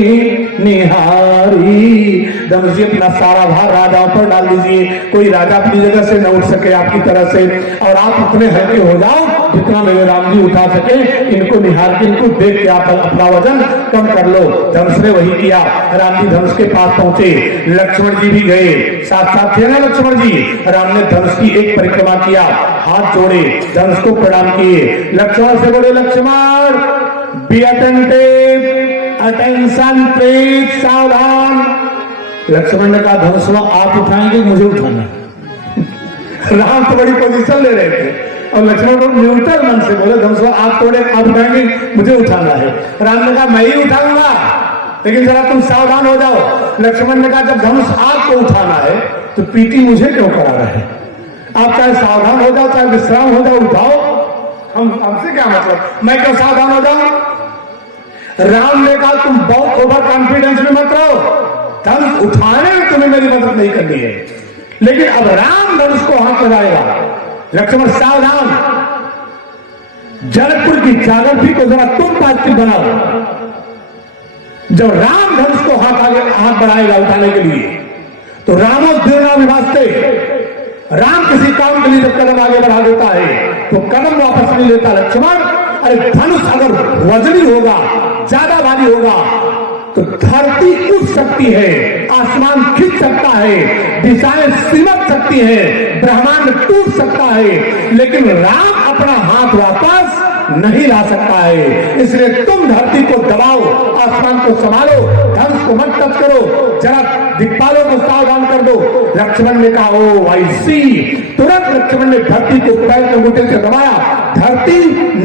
निहारी। धनुष जी अपना सारा भार राजाओं पर डाल दीजिए, कोई राजा अपनी जगह से न उठ सके आपकी तरह से, और आप उतने हल्के हो जाओ जितना मेरे राम जी उठा सके। इनको निहार के, इनको देख के आप अपना वजन कम कर लो। धनुष ने वही किया। राम जी धनुष के पास पहुंचे, लक्ष्मण जी भी गए, साथ साथ थे ना लक्ष्मण जी। राम ने धनुष की एक परिक्रमा किया, हाथ जोड़े, धनुष को प्रणाम किए। लक्ष्मण से बोले, Lakshman be attentive, attention please, सावधान। लक्ष्मण ने कहा, धनुष आप उठाएंगे, मुझे उठाना। राम तो बड़ी पोजीशन ले रहे थे और लक्ष्मण को न्यूट्रल मन से बोले, धनुष आप तोड़े, आप उठाएंगे, मुझे उठाना है। राम ने कहा, मैं ही उठाऊंगा, लेकिन जरा तुम सावधान हो जाओ। लक्ष्मण ने कहा, जब धनुष आपको उठाना है तो पीटी मुझे क्यों करा रहे हैं? आप चाहे सावधान हो जाओ, चाहे विश्राम हो जाओ, उठाओ, हमसे क्या मतलब, मैं क्यों सावधान हो जाऊं? राम ने कहा, तुम बहुत ओवर कॉन्फिडेंस में मत रहो, धनुष उठाने में तुम्हें मेरी मदद नहीं करनी है। लेकिन अब राम धनुष को हाथ लगाएगा। लक्ष्मण सावधान, जनकपुर की जागृति को जरा तुम बातचीत बनाओ। जब राम धनुष को हाथ बढ़ाएगा उठाने के लिए, तो रामो दीर्घा विभास्ते, राम किसी काम के लिए जब कदम आगे बढ़ा देता है तो कदम वापस नहीं लेता। लक्ष्मण, अरे धनुष अगर वजनी होगा, ज्यादा भारी होगा, तो धरती उठ सकती है, आसमान खिंच सकता है, दिशाएं सिमट सकती है, ब्रह्मांड टूट सकता है, लेकिन राम अपना हाथ वापस नहीं ला सकता है। इसलिए तुम धरती को दबाओ, आसमान को संभालो, धनुष को मत टच करो, जरा दिक्पालों को सावधान कर दो। लक्ष्मण ने कहा, ओ आई सी। तुरंत लक्ष्मण ने धरती को पैर के अंगूठे से दबाया, धरती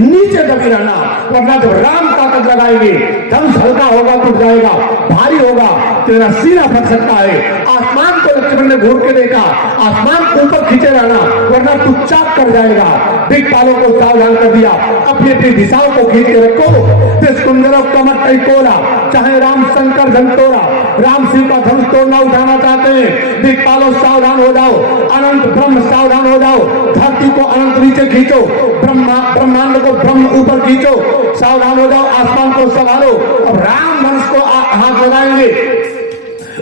नीचे दबी रहना, वरना जब राम ताकत लगाएंगे धनुष हल्का होगा, टूट जाएगा, भारी होगा, तेरा सीना फट सकता है। आसमान को लक्ष्मण ने घूर के देखा, आसमान ऊपर खींचे रहना, वरना तू चाक कर जाएगा। दिक्पालों को सावधान कर दिया, अपनी अपनी दिशाओं को खींच के रखो। सुंदर कमर कोला, चाहे राम शंकर धनतोरा, राम शिव का धनुष तोड़ना उठाना चाहते हैं, दिक्पालों सावधान हो जाओ, अनंत ब्रह्म सावधान हो जाओ, धरती को अनंत नीचे खींचो, ब्रह्मांड को ब्रह्म ऊपर खींचो, सावधान हो जाओ, आसमान को संभालो। अब राम धनुष को हाथ लगाएंगे,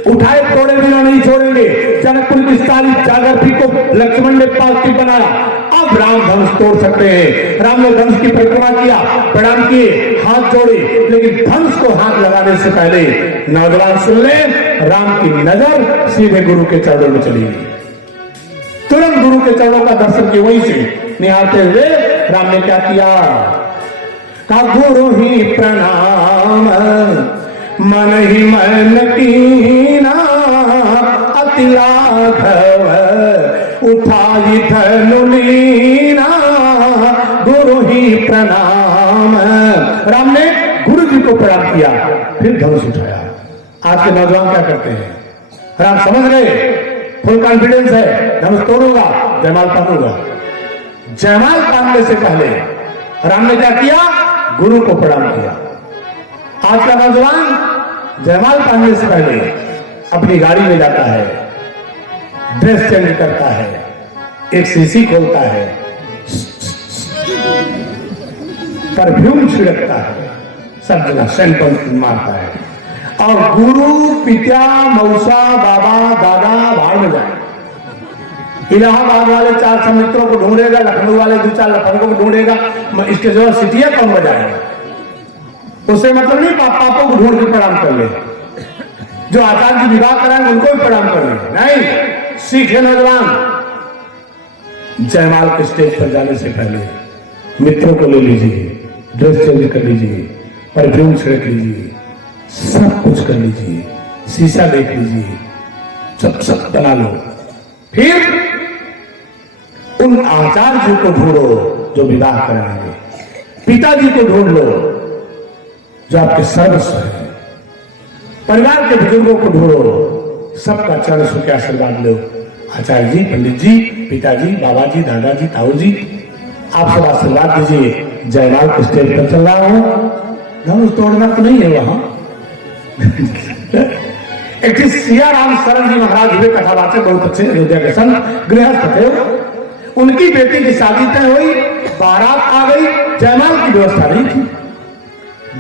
उठाए तोड़े बिना नहीं छोड़ेंगे। जनकपुर की सारी जागृति को लक्ष्मण ने पॉजिटिव बनाया। अब राम धनुष तोड़ सकते हैं। राम ने धनुष की परिक्रमा किया, प्रणाम किए, हाथ जोड़े, लेकिन धनुष को हाथ लगाने से पहले नौजवान सुन ले, राम की नजर सीधे गुरु के चरणों में चली गई। तुरंत गुरु के चरणों का दर्शन किया, वहीं से निहारते हुए राम ने क्या किया, का गुरु ही प्रणाम, मन ही मन कीना, अति लाघव उठाई धनु लीना, गुरु ही प्रणाम। राम ने गुरु जी को प्रणाम किया, फिर धनुष उठाया। आज के नौजवान क्या करते हैं, राम समझ गए, फुल कॉन्फिडेंस है, धनुष तोड़ूंगा, जयमाल पहनूंगा। जयमाल पहनने से पहले राम ने क्या किया, गुरु को प्रणाम किया। आज का नौजवान जयमाल पहनने से पहले अपनी गाड़ी में जाता है, ड्रेस चेंज करता है, एक शीशी खोलता है, परफ्यूम छिड़कता है, सब जगह सेंट मारता है, और गुरु पिता मौसा बाबा दादा भाड़ में जाए। इलाहाबाद वाले 400 मित्रों को ढूंढेगा, लखनऊ वाले 2-4 लफंगों को ढूंढेगा, इसके जो सिटिया कौन बजाएगा, उससे मतलब नहीं पापों को ढूंढ के प्रणाम कर ले, जो आचार्य जी विवाह कराएंगे उनको भी प्रणाम कर ले, नहीं। सीखे नौजवान, जयमाल के स्टेज पर जाने से पहले मित्रों को ले लीजिए, ड्रेस चेंज कर लीजिए, परफ्यूम छिड़क लीजिए, सब कुछ कर लीजिए, शीशा देख लीजिए, सब बना लो। फिर उन आचार्य जी को ढूंढो जो विवाह कराएंगे, पिताजी को ढूंढ लो जो आपके सर्वस्व है, परिवार के बुजुर्गों को ढूंढो, सबका चरण छू के आशीर्वाद लो। आचार्य जी, पंडित जी, पिताजी, बाबा जी, दादाजी, ताऊ जी, आप सब आशीर्वाद दीजिए। जयमाल के स्टेज पर चल रहा हूं, धनुष तोड़ना तो नहीं है वहां। एक चीज सिया राम शरण जी महाराज हुए कथावाचक, बहुत अच्छे अयोध्या के संत, गृहस्थ थे। उनकी बेटी की शादी तय हुई, बारात आ गई, जयमाल की व्यवस्था नहीं थी।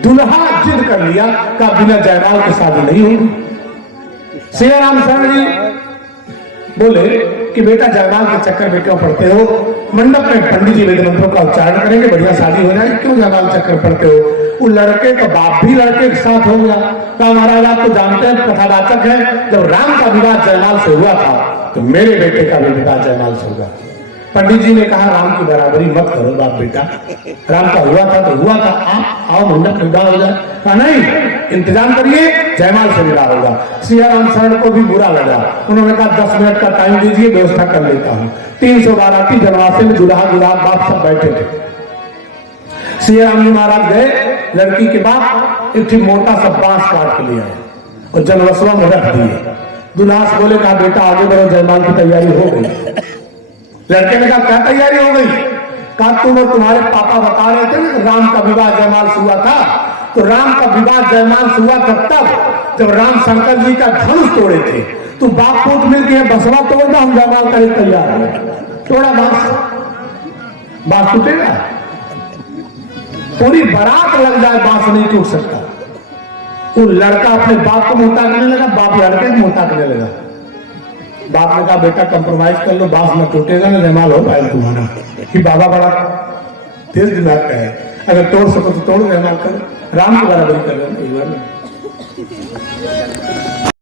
दुल्हा जिद कर लिया का बिना जयमाल की शादी नहीं होगी। सिया राम शरण जी बोले कि बेटा जयमाल के चक्कर में क्यों पड़ते हो, मंडप में पंडित जी वेद मंत्रों का उच्चारण करेंगे, बढ़िया शादी हो जाएगी, क्यों जयमाल चक्कर पड़ते हो। वो लड़के का बाप भी लड़के के साथ हो गया। कहा महाराज आप तो जानते हैं कथावाचक है, जब राम का विवाह जयमाल से हुआ था तो मेरे बेटे का भी विवाह जयमाल से हुआ। पंडित जी ने कहा राम की बराबरी मत करो बाप बेटा, राम का हुआ था तो हुआ था, आप आओ मंडप में विवाह हो जाए। कहा नहीं, इंतजाम करिए, जयमाल से विवाह होगा। सिया राम शरण को भी बुरा लगा, उन्होंने कहा 10 मिनट का टाइम दीजिए, व्यवस्था कर लेता हूँ। 300 बाराती जनवासे में दुल्हा गुलाब बाप सब बैठे थे। सिया राम जी महाराज गए, लड़की के बाप एक मोटा सा बांस काट के ले आए और जनवसवा में रख दिए। दुल्हा से बोले कहा बेटा आगे बढ़ो, जयमाल की तैयारी हो गई। लड़के ने कहा क्या तैयारी हो गई। कहा तुम और तुम्हारे पापा बता रहे थे ना राम का विवाह जयमाल से हुआ था, तो राम का विवाह जयमाल से हुआ तब जब राम शंकर जी का धनुष तोड़े थे, तो बाप पुत मिलकर बसवा तोड़ना, हम जयमाल का तैयार है। तोड़ा बांस टूटेगा, पूरी बारात लग जाए बांस नहीं टूट सकता। वो लड़का अपने बाप को मोटा करने लगा, बाप लड़के को मोटा करने लगा। बाप ने कहा बेटा कंप्रोमाइज कर लो, बांस न टूटेगा ना जयमाल हो पाएगा तुम्हारा। कि बाबा बड़ा तेज दिमाग का है, अगर तोड़ सको तो तोड़, जयमाल करो, राम की बराबरी कर रहे हैं।